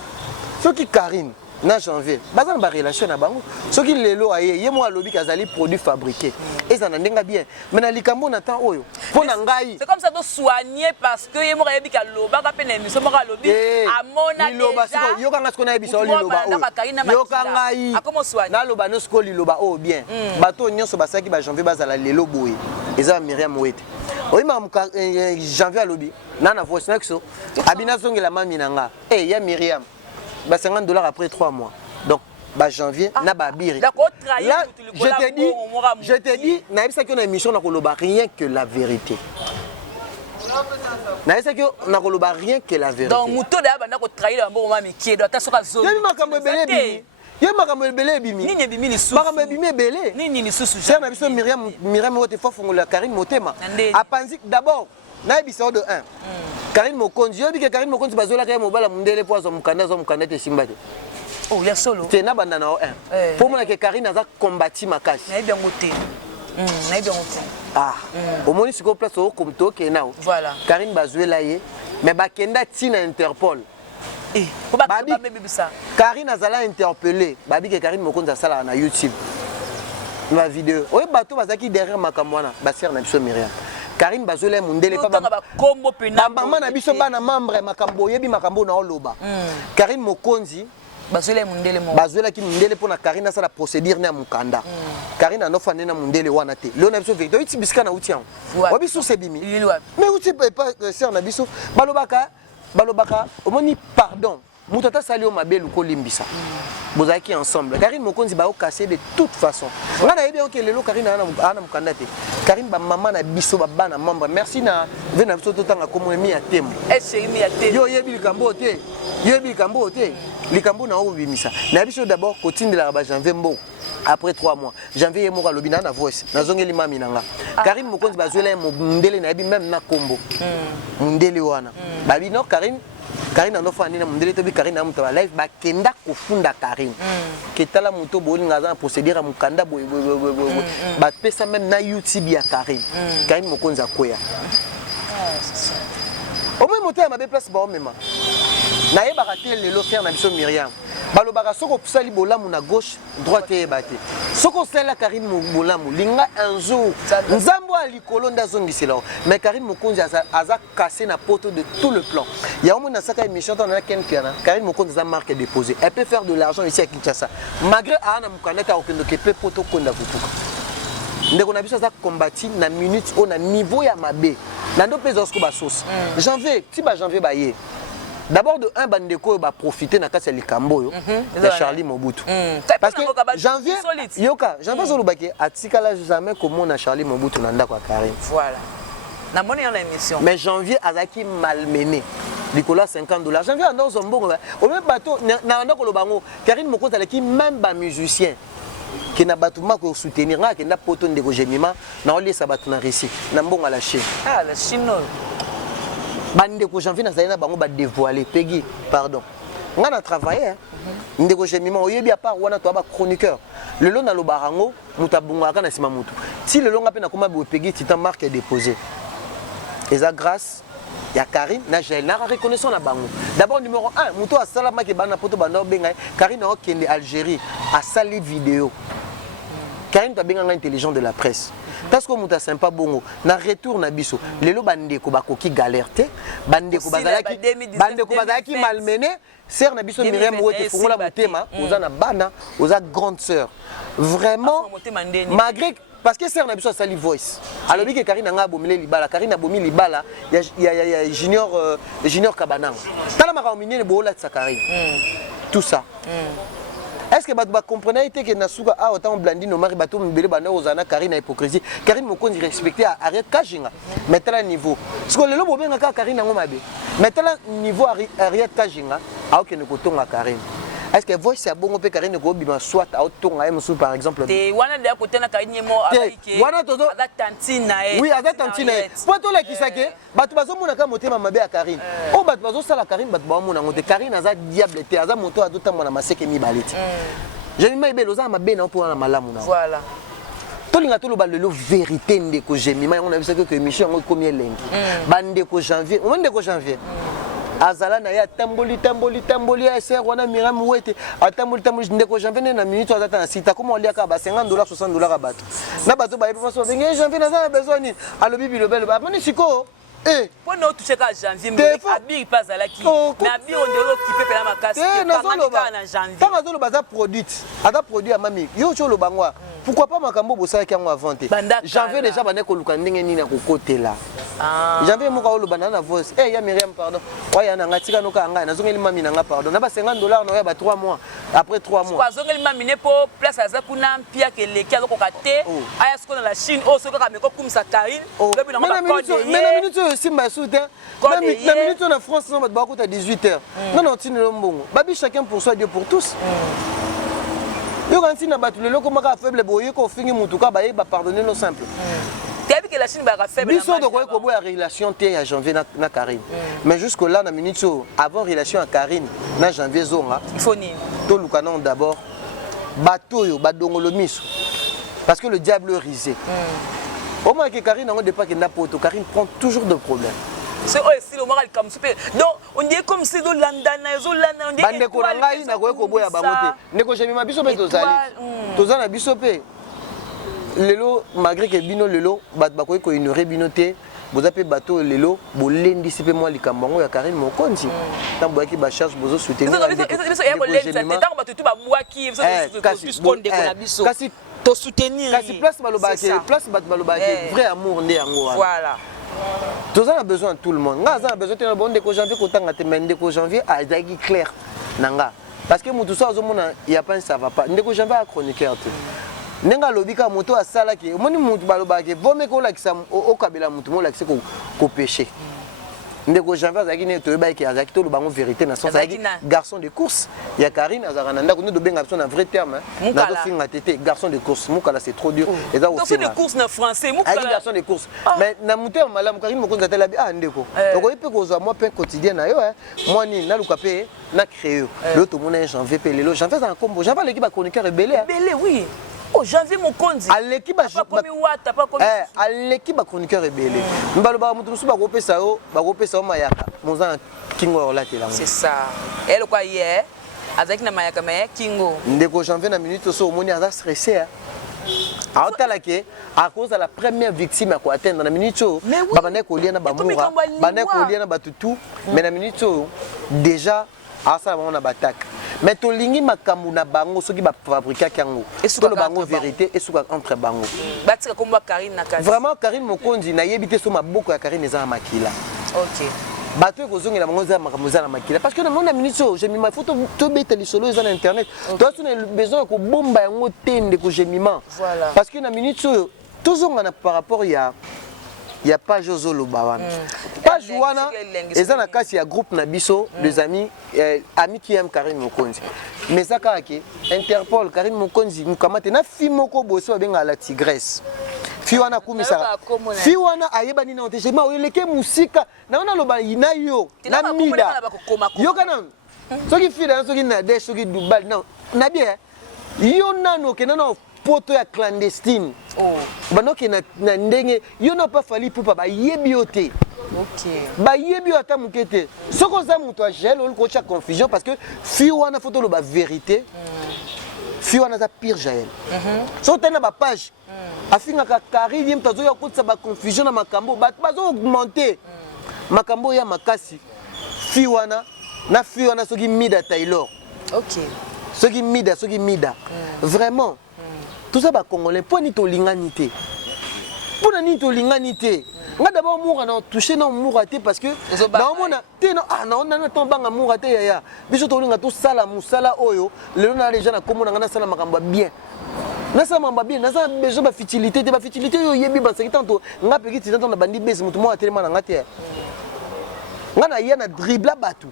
Soki Karine na janvier baza na ba relation na bango soki lelo aye ye mo alobi kazali produit fabriqué eza na ndenga bien mais na likambo na temps oyo po na ngai c'est comme ça to soigner parce que ye mo ka yebi ka loba ka pena émission mo ka lobi amona déjà yo kanga skona yebi so liloba yo kanga yi na loba no sko liloba o bien bato nyonso basaki ba janvier bazala lelo boye eza Myriam Wete oyima janvier alobi nana voice nexo abina zongela mami nanga ya Myriam bah $50 après 3 mois. Donc, bah janvier, na ba biri. Là, je te dis, na yebisa que na émission na koloba rien que la vérité. Na yebisa que na koloba rien que la vérité. Donc, muto da ba na ko trahir ba mbongo mami ki do ta soka zo. Yemi makambo belé bimi. Yemi makambo belé bimi. Nini bimi li susu. Makambo bimi belé. Nini ni susu. C'est na biso Myriam Wote fo fongola Karine Motema. Apanzi d'abord, na yebisa de 1. Karine Mokonzi, yo bi que Karine Mokonzi bazola ka mobala mundele po zo mukanda te simbate. Oh, ya solo. C'est na banda na 1. Pour moi que Karine aza combattu makasi. Na bien ngote. Na bien ngote. Ah. Au moins siko place au comme to ke nao. Voilà. Karine bazola ye, mais bakenda tina Interpol. Faut pas baby ça. Karine azala interpellé, babi que Karine Mokonzi sala na YouTube. Ma vidéo. Oye bato bazaki derrière makamwana, ba sœur na biso Myriam. Karine Bazola mundele pa ba kombo pena maman na biso bana membre makambo yebi makambo na oloba Karine Mokonzi Bazola mundele mo Bazola ki mundele pona Karine ça la procédure na mukanda Karine anofa na mundele wana te le na biso vérité oti biska na uti an obi sous sebimi mais uti pas sœur na biso balobaka omoni pardon mutata salio mabelu ko limbisa bozaki ensemble Karine Mokonzi ba o casser de toute façon nga na yebi oke lelo Karine ana mukanda te Karine ba maman na biso ba bana membre merci na vena biso totanga komo mi ya tembo mi ya tembo yo yebi likambo te likambo na o bimisa na biso d'abord kotindela ba janvier mbo après 3 mois janvier ye moko lobi na voice nazongeli mami nanga Karine Mokonzi bazwela mundele na yebi même na kombo mundele wana babi no Karine anofa nina mundele to bi Karine na muto ba live ba kenda kofunda Karine ketala muto bolinga za procédure mukanda boy ba pesa même na YouTube ya Karine Mokonzi akoya au moins moto ya mabe place ba omema na yeba raté lelo faire na biso Myriam balobaka soko sali bolamu na gauche droite et bate soko sala Karine bolamu linga un jour nzambo alikolo ndazongisela mais Karine Mokonzi aza cassé na poto de tout le plan ya omo na saka émission dans na Ken Piana Karine Mokonzi a marque déposé elle peut faire de l'argent ici à Kinshasa malgré ana mukanaka okendo kepe poto konda kupuka ndeko na biso za combattre na minute au na niveau ya mabe na ndo pesa osko ba sauce janvier ti ba janvier ba ye d'abord de un bandeko va profiter na kasa likambo yo de Charlie Mobutu parce que janvier yoka janvier zolobaki atikala jamais comment na Charlie Mobutu na ndako Karine voilà na moni en émission mais janvier azaki malmené Nicolas $50 janvier dans un bon au même bateau na ndako lobango Karine Mokonzi alaki même ba musicien qui na batuma ko soutenir nga ke na poto ndeko Jemima na olisa batu na Russie na mbonga la Chine la Chine bandeko janvier na zaina bango ba dévoiler pegi pardon nga na travailler ndeko Jemima oyebi à part wana to ba chroniqueur le long na lo barango mutabunga kana sima mutu si le long ngape na koma bo pegi titan marque déposé eza grâce ya Karine na gel na reconnaissance na bango d'abord numéro 1 muto a salama ke bana poto banda benga Karine o kende Algérie a sali vidéo Karine ta benga intelligent de la presse parce que muta sympa bongo na retour na biso lelo bandeko bakoki galerte bandeko bazalaki malmené sœur na biso Myriam Wote fongola motema oza na bana oza grande sœur vraiment malgré parce que sœur na biso sali voice alobi ke Karine nga bomile libala Karine abomi libala ya junior Kabanang tala maka minene bola tsa Karine tout ça est-ce que bato ba comprenez que na suka a autant blandino mari bato mbele bana ozana Karine hypocrisie Karine Mokonzi respecter arrête kajinga mettre niveau parce que lelo bobenga ka Karine ngo mabe mettre niveau arrête kajinga a aucun kotonga Karine est-ce que voice ya bongo pe Karine ko bima soit a otonga M par exemple te wana de côté na Karine mo abaike wana tozo ada tantina oui ada tantina poto la kisake bato bazomona ka motema mabe ya Karine o bato bazosala Karine bato bamona ngote Karine aza diable te aza moto adota mona maseke mi baleti Jemima ibelo za mabe na po na malamu na voilà tolinga toloba lelo vérité ndeko Jemima on a vu ça que émission ngo komi elengi bande ko janvier on ndeko janvier azala na ya tamboli ya ser wana Miriam Wete atamboli ndeko janvier na minute azata na sita comment on liaka ba $50 $60 à bato na bato ba yepa so bengi janvier na za besoin ni alobi bilobelo ba mani siko pour nous toucher à janvier mais abir pas à la qui mais abir on doit occuper pela makasi na janvier tant azolo baza produit à mami yo cho lo bangwa pourquoi pas makambo bosala ki yango avant janvier déjà bande ko luka ndenge nini na kokotela janvier mo ka lo bana na voice ya Miriam pardon oya na ngatika no ka ngai na zongeli mami na nga pardon na ba $50 na ya ba 3 mois après 3 mois kwa zongeli mami ne po place aza kuna mpia ke leki aloko kate aya siko na la Chine o soko ka meko kumsa Karine lobi na ngona code mais na minute simba soutien na minute na France no ba ko ta 18h non tinelo mbongo babi chacun pour soi Dieu pour tous. Yo quand na batu lelo ko maka faible boye ko fingi mutuka ba ba pardonner no simple. T'as vu que la Chine va faible. Biso de ko boya relation té à janvier na Karine. Mais jusque là na minute avant relation à Karine na janvier zonga. Il faut ni. To lukana d'abord bato yo ba dongolo miso. Parce que le diable risé. Au moins que Karine on départ que na poto Karine prend toujours de problèmes. C'est aussi le moral comme super. Donc on dit comme si do landana on dit bande ko ngai na ko boya bangote ndeko jemi biso pe tozali biso pe lelo malgré que bino lelo bat ba ko ignorer bino te boza pe bato lelo bolendi sipe moi likambo ngo ya Karine Mokonzi tambo yaki ba charge bozo soutenir kasi to soutenir kasi place balobaki vrai amour ndé yango voilà. Tous a besoin de tout le monde. Nga a besoin de bon de janvier kotanga te mais ndeko janvier a zaki clair nanga parce que mutu so azomona il y a pas ça va pas ndeko janvier a chroniqueur te nenga lobika moto asala ki moni mutu balobaki vome ko lakisa o kabela mutu mo lakisa ko péché ndeko janvier azaki ne to ba ki azaki to lobango vérité na sens azaki garçon de course ya Karine azarana ndako ne do benga na vrai terme na do finga tete garçon de course mukala c'est trop dur et ça aussi de course na français mukala garçon de course mais na mutu malamu Karine Mokonzi atela bi ndeko to ko pe ko zo moi pain quotidien na yo moi ni na luka pe na créer le to mona janvier pe lelo janvier za kombo janvier l'équipe a chroniqueur rebelle oui. Oh, janvier Mokonzi. À l'équipe chroniqueur rebelle. Mbaloba mutu musu ba kopesa yo mayaka. Moza kingo la tela. C'est ça. Elle quoi hier avec na mayaka mais kingo. Ndeko janvier na minute so omoni aza stressé. Aotalake à cause de la première victime à quoi atteindre na minute babane ko lia na bamura, babane ko lia na batutu, mais na minute déjà asa na batak. Mais to lingi makambu na bango soki ba fabriquer kango. To le bango vérité et souka entre bango. Batika comme Karine na Karine. Vraiment Karine Mokonzi na yebité so maboko ya Karine eza makila. OK. Bato ko zongi na bango za makambu za na makila parce que na mona minute j'ai mis ma photo to beta li solo eza na internet. Toi tu as besoin ko bomba yango tende ko j'ai mis. Voilà. Parce que na minute toujours on a par rapport il y a pas Josolo Bawana. Pas Joana, et en a cas il y a groupe Nabiso, des amis qui aiment Karine Mokonzi. Mais ça qui Interpol Karine Mokonzi, nous kamate na fi moko bosso benga la tigresse. Fiwana kumisa. Fiwana ayebani na otejema oyeleke musika na ona loba ina yo na mida. Yo kana soki fida soki na de soki Dubai non na bien. Yo nano kenano poto ya clandestine. Banoke na ndenge yo na pas fali pour ba yebiote. OK. Ba yebi ata mukete. Soko za muto a gel on ko cha confusion parce que fi wana photo lo ba vérité. Fi wana za pire jael. So tena ba page. Afinga ka Karine mtazo ya kutsa ba confusion na makambo bazo augmenter. Makambo ya makasi. Fi wana na fi wana soki mida Taylor. OK. Soki mida. Vraiment. Tout ça ba congolais pour ni to linganité. Pour ni to linganité. Nga d'abord moura na toucher na moura te parce que na mona te no na tombanga moura te ya. Biso to linga to sala musala oyo, lelo na les gens na komona nga na sala makamba bien. Na sala makamba bien, na sa besoin ba futilité te ba futilité yo yebi ba sekita to nga peki ti na bandi bese mutu mo atelema na nga te. Nga na ya na dribla batu.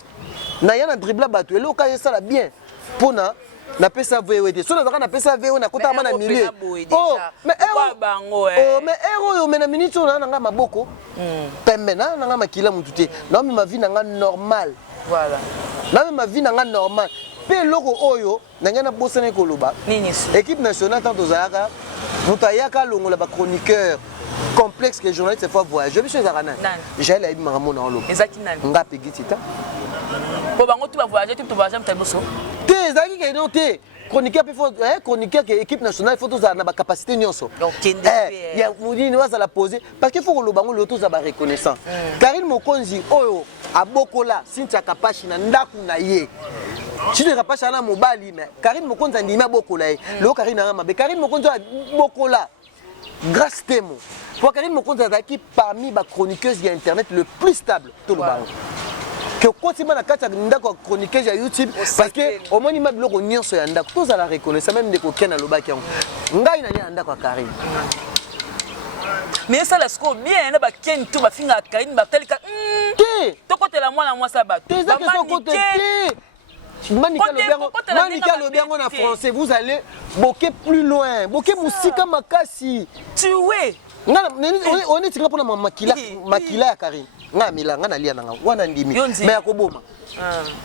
Na ya na dribla batu elo ka sala bien. Pona na pesa VOD. So na pesa VOD na kota mana milieu. Oh, mais héros yo mena minute na nga maboko. Pembe na nga makila mutute. Na mi ma vie na nga normal. Voilà. Na ma vie na nga normal. Pe loko oyo na nga na bosana ko loba. Nini. Équipe nationale tant tozalaka mutayaka longola ba chroniqueur complexe que journaliste fois voyage. Je suis Zarana. J'ai la maramouna en lo. Ezaki nani. Nga pegitita. Pour bango tu vas voyager, tu vas voyager avec Bosso. T'es zaki que non t'es chroniqueur il faut chroniqueur que équipe nationale il faut tous avoir capacité nyonso. Donc il y a moudini va la poser parce qu'il faut que le bango le tous avoir reconnaissant. Karine Mokonzi oyo abokola Cynthia Kapashi na ndaku na ye. Si tu Kapashi na mobali mais Karine Mokonzi ndima abokola ye. Le Karine na mabe Karine Mokonzi abokola grâce témo. Pour Karine Mokonzi azaki parmi les chroniqueuses de internet le plus stable tout le bango. Que quand tu as un chroniqueur sur YouTube, parce que au moins il m'a dit que nous sommes en tous à la reconnaissance, même des coquins à l'oba qui ont. Ngai na ni anda kwa Karine. Mais ça la score bien, na ba ken tout ba finga Karine ba telika. To côté la moi ça ba. T'es ça que son côté. Manika le bien en français, vous allez boquer plus loin, boquer musika makasi. Tu ouais. On est tiré pour la makila Karine. Ngamila ngana lia nanga wana ndimi mais akoboma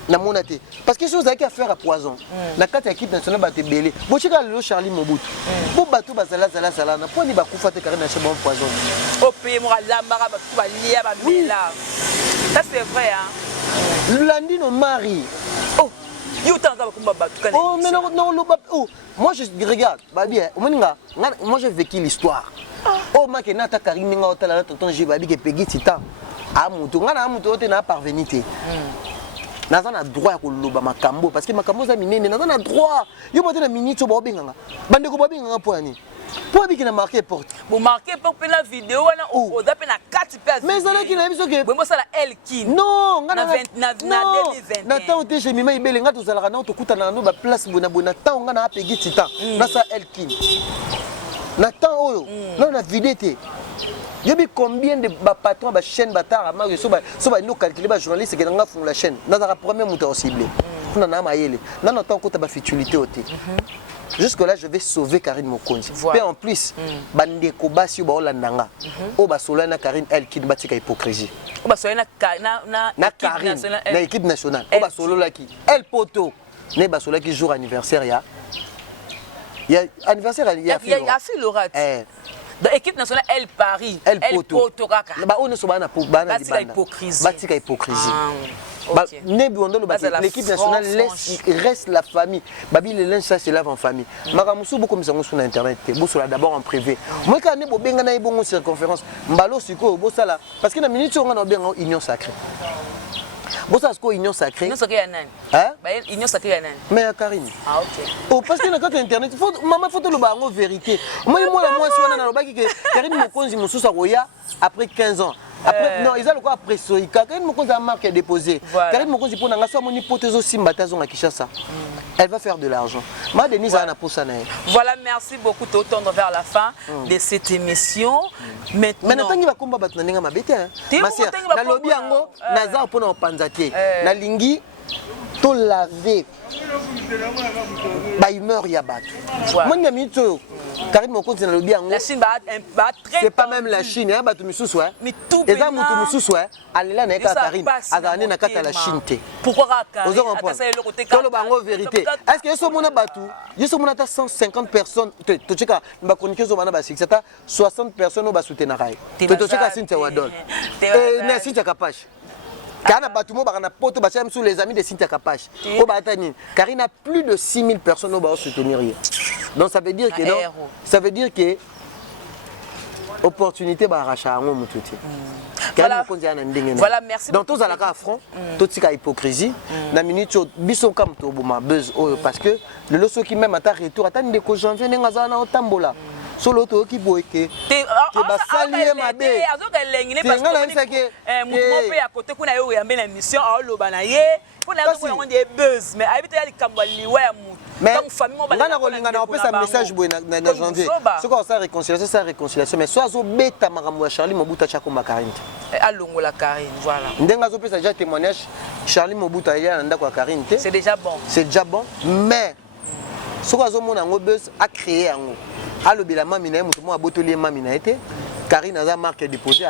na monate parce que chose avec affaire à poison na kati ya équipe nationale ba te belé bochika le Charlie Mobutu bo bato bazala na poni ba kufa te Karine na bon poison au pays moi la mara ba tu ba lia ba mela ça c'est vrai hein Landino Marie oh you tanga ba kumba bato kana oh mais non oh moi je regarde ba bien moi j'ai vécu l'histoire oh ma ke nata Karine nga otala tonton Jibabi ke pegi titan amutu ngana amutu ote na parvenité naza na droit ko loba makambo parce que makambo za minene naza na droit yo bote na minute ba obenganga bande ko babenganga poani po biki na marquer porte bon marquer porte pe la vidéo wana o da pe na 4 pages mais ça qui na biso ke bon ça la Elkin non ngana na 2020 na temps te chez mima ibele ngatu zalaka na to kutana na ba place bona temps ngana apegi titan na sa Elkin na temps oyo na na vidéo te Yobi combien de patrons de chaîne bâtard so nous calculer ba journaliste qui nga font la chaîne dans la première moteur ciblé on en a maïlé dans notre temps ba futilité oté jusque là je vais sauver Karine Mokonzi et en plus bande ko basi ba olandanga o ba solana Karine elle qui batika hypocrisie o ba solana na Karine na équipe nationale o ba solola qui elle poto ne ba solola qui jour anniversaire il y a anniversaire il y a Philorate dans l'équipe nationale, elle Paris, elle Poto Kaka. Bah on est sur bana pour bana di bana. Batika hypocrisie. Bah nebi ondolo bah l'équipe nationale reste la famille. Babi le linge ça se lave en famille. Makamusu beaucoup comme ça sur internet. Bosso là d'abord en privé. Moi quand ne bobenga na ibongo circonférence. Mbalo siko bossa là parce que na minute on a bien union sacrée. Bossa siko union sacrée. Union sacrée nani? Hein? Bah union sacrée nani? Mais Karine. Ah OK. Oh parce que na quand internet faut maman faut le bango vérité. Moi si on a na lobaki que Karine Mokonzi mususa roya après 15 ans. Après non, ils ont quoi après Soika. Karine Mokonzi a marqué déposé. Karine Mokonzi pour nanga so mon hypothèse aussi mbatazo na Kinshasa. Elle va faire de l'argent. Ma Denise a na posa na. Voilà, merci beaucoup de tendre vers la fin de cette émission. Maintenant tangi ba komba batna ninga mabete hein. Ma sœur, na lobby yango naza pona opanzate. Na lingi to laver. Ba humeur ya bato. Moi na mito Karine Mokonzi na lobby yango. La Chine va très. C'est pas même la Chine hein, bato misusu hein. Mais tout eza mutu misusu hein. Alela na ka Karine azane na kata la Chine te. Pourquoi Karine? Tolo bango vérité. Est-ce que yeso mona bato, yeso mona ta 150 personnes, to cheka ba chroniqueur zo bana ba 60 personnes au ba soutenir rai. To cheka Cynthia Wadol. Na Cynthia Kapashi. Kana batumo ba na poto ba cham sous les amis de Cynthia Kapashi. O ba tani. Karine a plus de 6000 personnes au ba soutenir. Donc ça veut dire que non, ça veut dire que opportunité ba racha ngo mututi. Voilà, merci. Dans tous à la front, tout ce hypocrisie, na minute biso comme to boma buzz parce que le loso qui même à ta retour attend de ko janvier nga na otambola. Solo to ki boyeke. Que ba saluer ma bé. Parce que mouvement pe à côté kuna yo yambe na mission a loba na ye. Pour la ko on des buzz mais habite ya likambali wa ya mutu. Mais on peut un message dans janvier. Ce qu'on ça réconciliation, c'est réconciliation. Mais soit au bêta maramou Charlie Mobutu chako makarine. Allons la Karine, voilà. Ndenga zo pesa déjà témoignage Charlie Mobutu ya ndako Karine. C'est déjà bon. C'est déjà bon, mais ce qu'on a mona ngobus a créé ango. Alobela mami na mutu mo abotoli mami na été. Karine a marqué déposé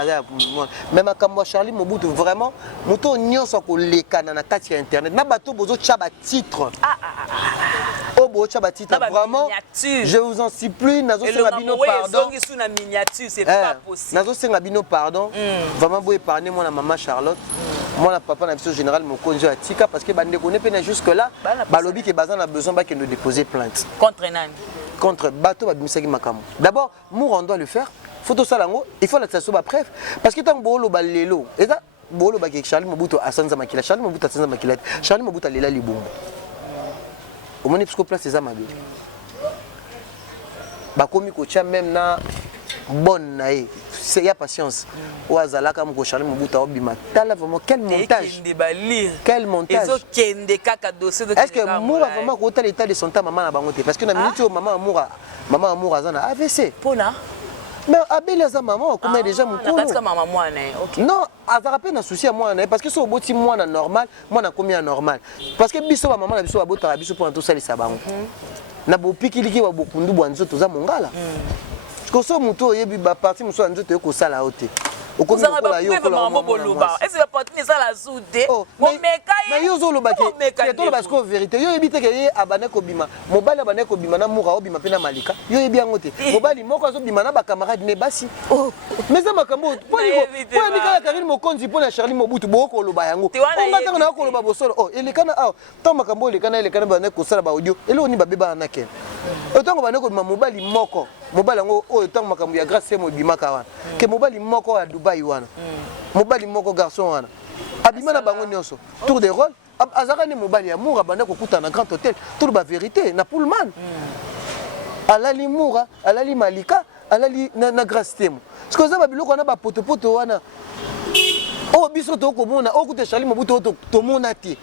même à Charlie Mobutu vraiment moto nyonso ko leka na kati internet na bato bozo chaba titre. Oh bo chaba titre vraiment je vous en supplie nazo senga bino pardon. C'est pas possible. Nazo senga bino pardon. Vraiment bo épargner moi na maman Charlotte. Moi, papa, na biso général Mokonzi à Tika parce que bande connaît peine jusque là. Balobi que bazan a besoin de nous déposer plainte. Contre Nani? Contre bateau babimisaki makamo. D'abord, Moura on doit le faire. Photo salango, il faut la tsaso ba bref parce que tant bolo balelo. Et ça bolo ba ke Charles Mobutu asanza makila, Charles Mobutu asanza makila, Charles Mobutu lela libumba. Au moins parce que place c'est ça ma vie. Ba komi ko tia même na bonne nae. Il y a patience. Ou azala comme ko Charles Mobutu obima. Tala vraiment quel montage. Quel montage. Est-ce que Moura vraiment ko ta l'état de son temps maman na bango te parce que na minute maman Moura azana AVC. Pona. Mais Abel a maman, comment déjà mon parce que maman moi OK. Non, à rappel un souci à moi parce que so boti moi na normal, moi na combien normal. Parce que biso maman na biso abota biso pour tout ça les sabango. Na bo pikiliki wa bokundu bwanzo toza mongala. Ko so muto yebi ba parti muso anzo te ko sala hote. Okomi ko la yo ko la boluba. Est-ce que parti ni ça la soude? Mais yo zo lo baki. Et to parce que vérité, yo yebi te ke ye abane ko bima. Mobali abane ko bima na mura obima pe na malika. Yo yebi angote. Mobali moko zo bima na ba camarade ne basi. Mais ça makambo. Po ni kala Karine Mokonzi po na Charlie Mobutu boko lo ba yango. On ngata na ko lo ba bosolo. Oh, ele kana to makambo ele kana ba na ko sala ba audio. Ele oni ba beba na ken. Otango ba na ko bima mobali moko. Mobali yango o otango makambo ya grâce mo bima ka wana. Ke mobali moko ya Dubai wana. Mobali moko garçon wana. Abima na bango nyonso. Tour de rôle. Azaka ni mobali ya Moura banda ko kuta na grand hôtel. Tout ba vérité na Pullman. Alali Moura, alali Malika, alali na grâce temo. Ce que ça ba biloko na ba poto wana. O biso to ko mona, o kuta Charlie Mobutu to mona ti.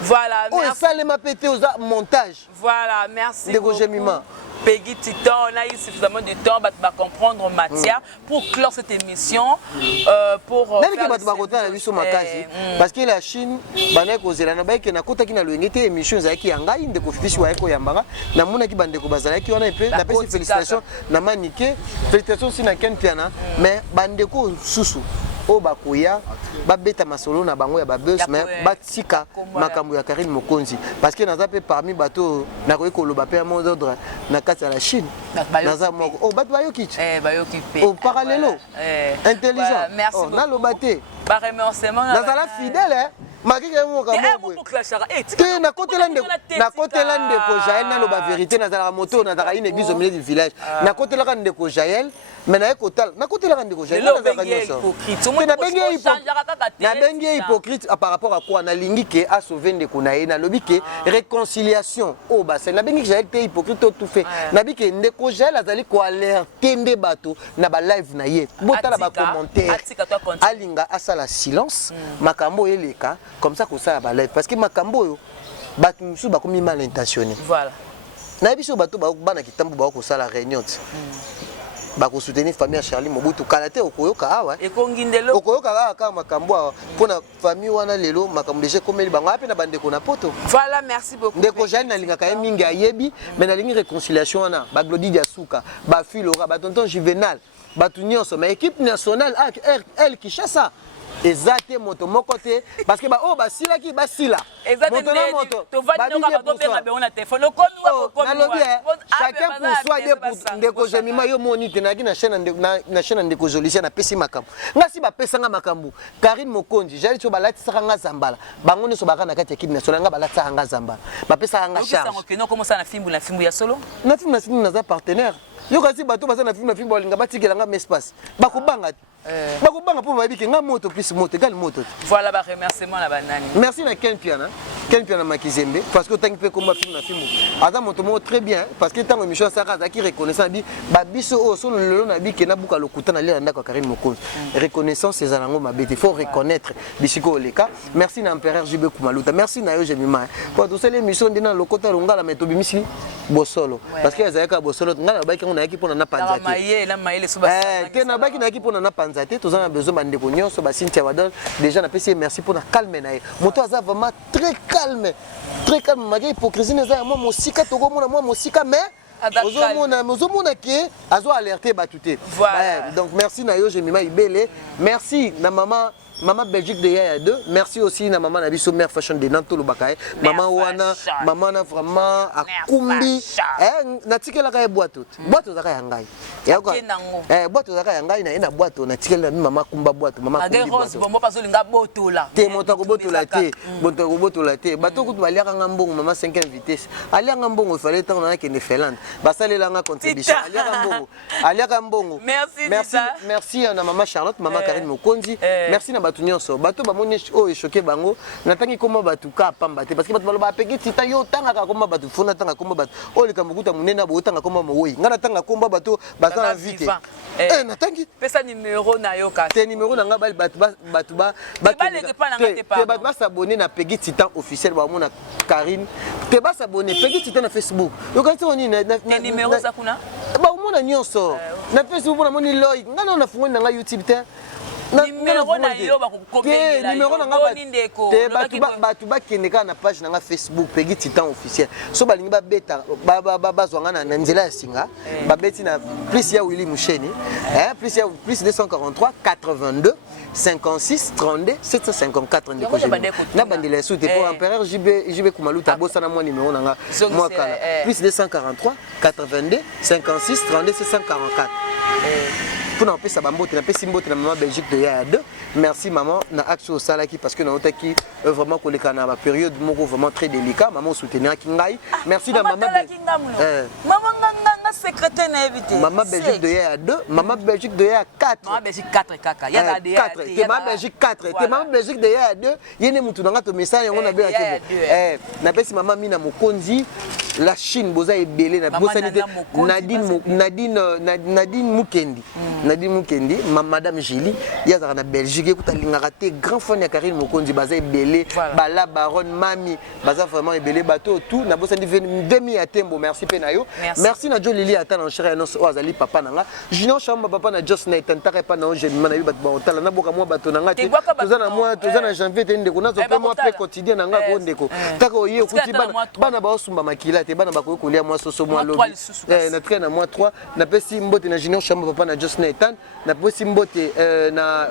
Voilà, merci. Oh, ça les m'a pété aux montage. Voilà, merci beaucoup. Peggy Titan, on a eu suffisamment de temps pour comprendre matière, pour clore cette émission, pour parce que la Chine, oh bakoya babeta masolo na bango ya babus mais batika makambo ya Karine Mokonzi parce que naza pe parmi bato na ko koloba pe mot d'ordre na kati ya la Chine naza moko oh bato bayoki bayoki pe au parallèle intelligent merci beaucoup na lobate ba remerciement nazala fidèle makike mo kambo te na kotela ndeko Jaël na loba vérité nazala moto nazala une église au milieu du village na kotela ka ndeko Jaël mais na ekotala na kotela ka ndeko Jaël na bengi hypocrite par rapport à quoi na lingi ke a sauver ndeko na ye na lobi ke réconciliation o ba na bengi Jaël te hypocrite tout fait na bi ke ndeko Jaël azali ko alerter nde bato na ba live na ye botala ba commentaire alinga asala silence makambo eleka comme ça que ça va live parce que makambo yo bato musu ba komi mal intentionné voilà na biso bato ba bana kitambo ba ko sala réunion ba ko soutenir famille Charlie Mobutu kalate okoyoka awa ekongindelo okoyoka ka makambo pona famille wana lelo makambo déjà comme bango ape na bande ko na poto voilà merci beaucoup ndeko Jeanne na linga ka mingi ayebi mais na lingi réconciliation wana ba Glody Diasuka ba Filora ba tonton Juvenal ba tunyoso ma équipe nationale elle qui chasse ça exacte moto moko te parce que ba o ba sila ki ba sila moto na moto to va ndoka ba to benga be on a téléphone ko chacun pour soi de pour ndeko jemima yo moni te na ki na chaîne ndeko jolisia na pesi makambo ngasi ba pesanga makambo Karine Mokonzi jali to balati sanga zambala bango ne so baka na kati équipe nationale nga balati sanga zambala ba pesa nga charge ok comment ça na fimbu ya solo na fimbu na za partenaire yo kasi bato baza na fimbu balinga batikela nga espace bakubanga bakubanga po babike nga moto plus moto égal moto voilà ba remerciement la banani merci na Ken Piana Makizembe parce que tant que comme film na film ada moto mo très bien parce que tant émission ça kaza qui reconnaissant bi ba biso o so lelo na bi ke na buka lokuta na lela ndako Karine Mokonzi reconnaissance ces alango mabete il faut reconnaître bisiko oleka merci na empereur JB Kumaluta merci na yo Jemima pour tout cette émission dina lokota longala meto bimisi bosolo parce que azaka bosolo ngala ba ki ngona ki pona na panzate na maile suba ke na ba ki na ki pona na panzate tous en besoin bande ko nyonso ba Cynthia Wadol déjà na pesi merci pour na calme na moto aza vraiment très calme malgré hypocrisie neza moi mosika toko mona moi mosika mais ozomona ke azo alerter batute donc merci na yo Jemima Ibele merci na maman maman Belgique de Yaya 2 merci aussi na maman Nabiso mère fashion de Nanto Lubakaye maman wana maman na vraiment akumbi natikela ka boîte boîte za ka yangai boîte za ka yangai na ina boîte natikela maman kumba boîte maman kumbi boîte bombo paso linga botola te motako botola te motako botola te bato kutu baliaka ngambongo maman 5e vitesse aliaka mbongo fallait tant na ke ne felande basalela nga contribution aliaka mbongo merci na maman Charlotte maman Karine Mokonzi merci na batu nyonso bato bamoni o choqué bango natangi koma batu ka pamba te parce que batu baloba peki tita yo tanga ka koma batu fona tanga koma batu o likambo kuta munena bo tanga koma moyi ngana tanga komba batu bazana vite natangi pesa numéro na yo ka te numéro na nga batu ba s'abonner na Peggy Titan officiel ba mona Karine te ba s'abonner Peggy Titan na Facebook yo quand on na numéro za kuna ba mona nyonso na Facebook na moni loy ngana na fungoni na YouTube te numéro na yo ba kokomela numéro na nga batu bakende kaka na page na nga Facebook Peggy Titan officiel so balingi babeta bazwanga na nzela ya singa babeti na plus ya Willy Musheni plus 243 82 56 32 754 ndeko na bandela soute pour empereur JB Kumaluta bossa na moi numéro nanga moi kala plus 243 82 56 32 744 pour nous pesa bambote na pesi mbote na maman Belgique de Yaya 2 merci maman na action salaki parce que na otaki vraiment koleka na ba période moko vraiment très délicat maman soutenir kingai merci na maman maman nga secrétaire na éviter maman Belgique de Yaya 2 maman Belgique de Yaya 4 maman Belgique 4 kaka ya da 4 te maman Belgique 4 te maman Belgique de Yaya 2 yene mutu na ngato message on a bien ke na pesi maman Mina Mokonzi la Chine boza ebele na bosanité Nadine Mukendi madame Julie yazaka na Belgique écoute lingaka te grand fan ya Karine Mokonzi baza ebele bala baronne mami baza vraiment ebele bateau tout na bosani demi ya tembo merci pe na yo merci na Jolili ata na chéri no azali papa nanga Junior Chamba papa na Just Night ntaka pa na je mana yo bato ba na boka mo bato nanga te toza na janvier te ndeko nazo pe mo pe quotidien nanga ko ndeko taka oye okuti bana ba osumba makila te bana ba ko kolia mo soso mo lobi na train na moi 3 na pesi mbote na Junior Chamba papa na Just Night na pesi mbote na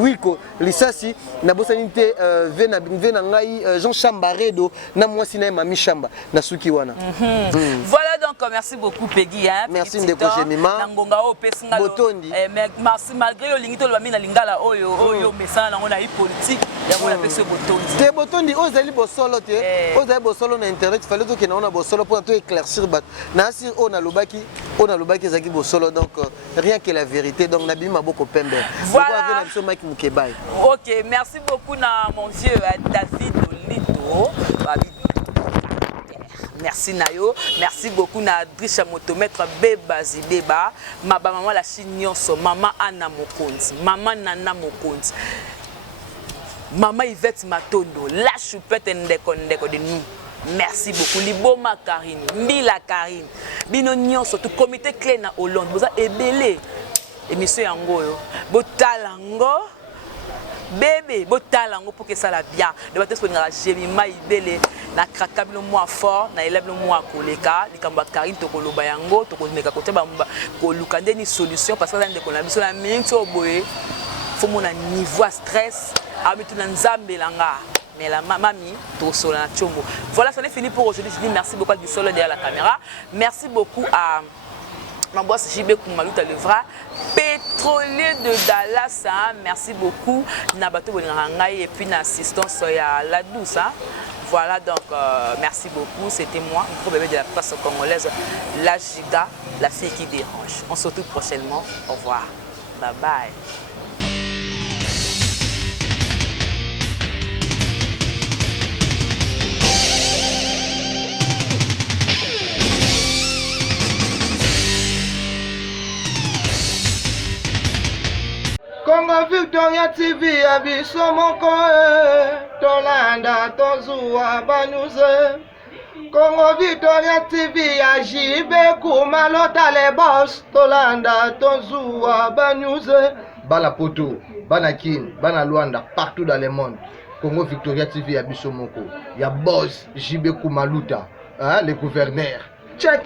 Wiko Lisasi na bosani te vena ngai Jean Chambaredo na moi sina mami Chamba na suki wana voilà donc merci beaucoup Peggy merci ndeko Jemima na ngonga o pesinga botondi merci malgré yo lingito lo bamina lingala oyo mesana nango na politique ya ngona pese botondi te botondi ozali bosolo te ozali bosolo na internet fallait to kena ona bosolo pour to éclaircir bat na si ona lobaki ezaki bosolo donc rien que la vérité donc nabi maboko pembe voilà na Mike Mukebai. OK merci beaucoup na mon vieux David Olito merci Nayo, merci beaucoup na Adricha Motomètre Beba Zibeba, ma maman la Chignonso, maman Anna Mokonzi, maman Nana Mokonzi, maman Yvette Matondo, la choupette ndeko de nous. Merci beaucoup. Liboma Karine, Mbila Karine, Bino Nyonso, tout comité clé na Hollande, vous avez ébélé. Émission Yango, Botalango. Bébé, botalango pour que ça la bien. De battre sur une Jemima ibele na krakabilo moi fort, na élève le moi koleka, li kamba Karine to koloba yango, to koleka côté ba ko lukande ni solution parce que ça ndeko na biso la minto boye. Faut mon niveau stress, abitu na nzambe langa. Mais la mamie, tout sur la chombo. Voilà, ça n'est fini pour aujourd'hui. Je dis merci beaucoup à du solo derrière la caméra. Merci beaucoup à ma boss JB Kumaluta Levra, pétrolier de Dallas, hein. Merci beaucoup Nabato Bonrangai et puis l'assistance à la douce. Hein. Voilà donc merci beaucoup, c'était moi, le gros bébé de la presse congolaise, la Giga, la fille qui dérange. On se retrouve prochainement. Au revoir. Bye bye. Congo Victoria TV abiso moko tolanda tozua banuze Congo Victoria TV ya JB Kumalota le boss tolanda tozua banuze bala poto bana kin bana Luanda partout dans le monde Congo Victoria TV abiso moko ya boss JB Kumaluta hein, le gouverneur check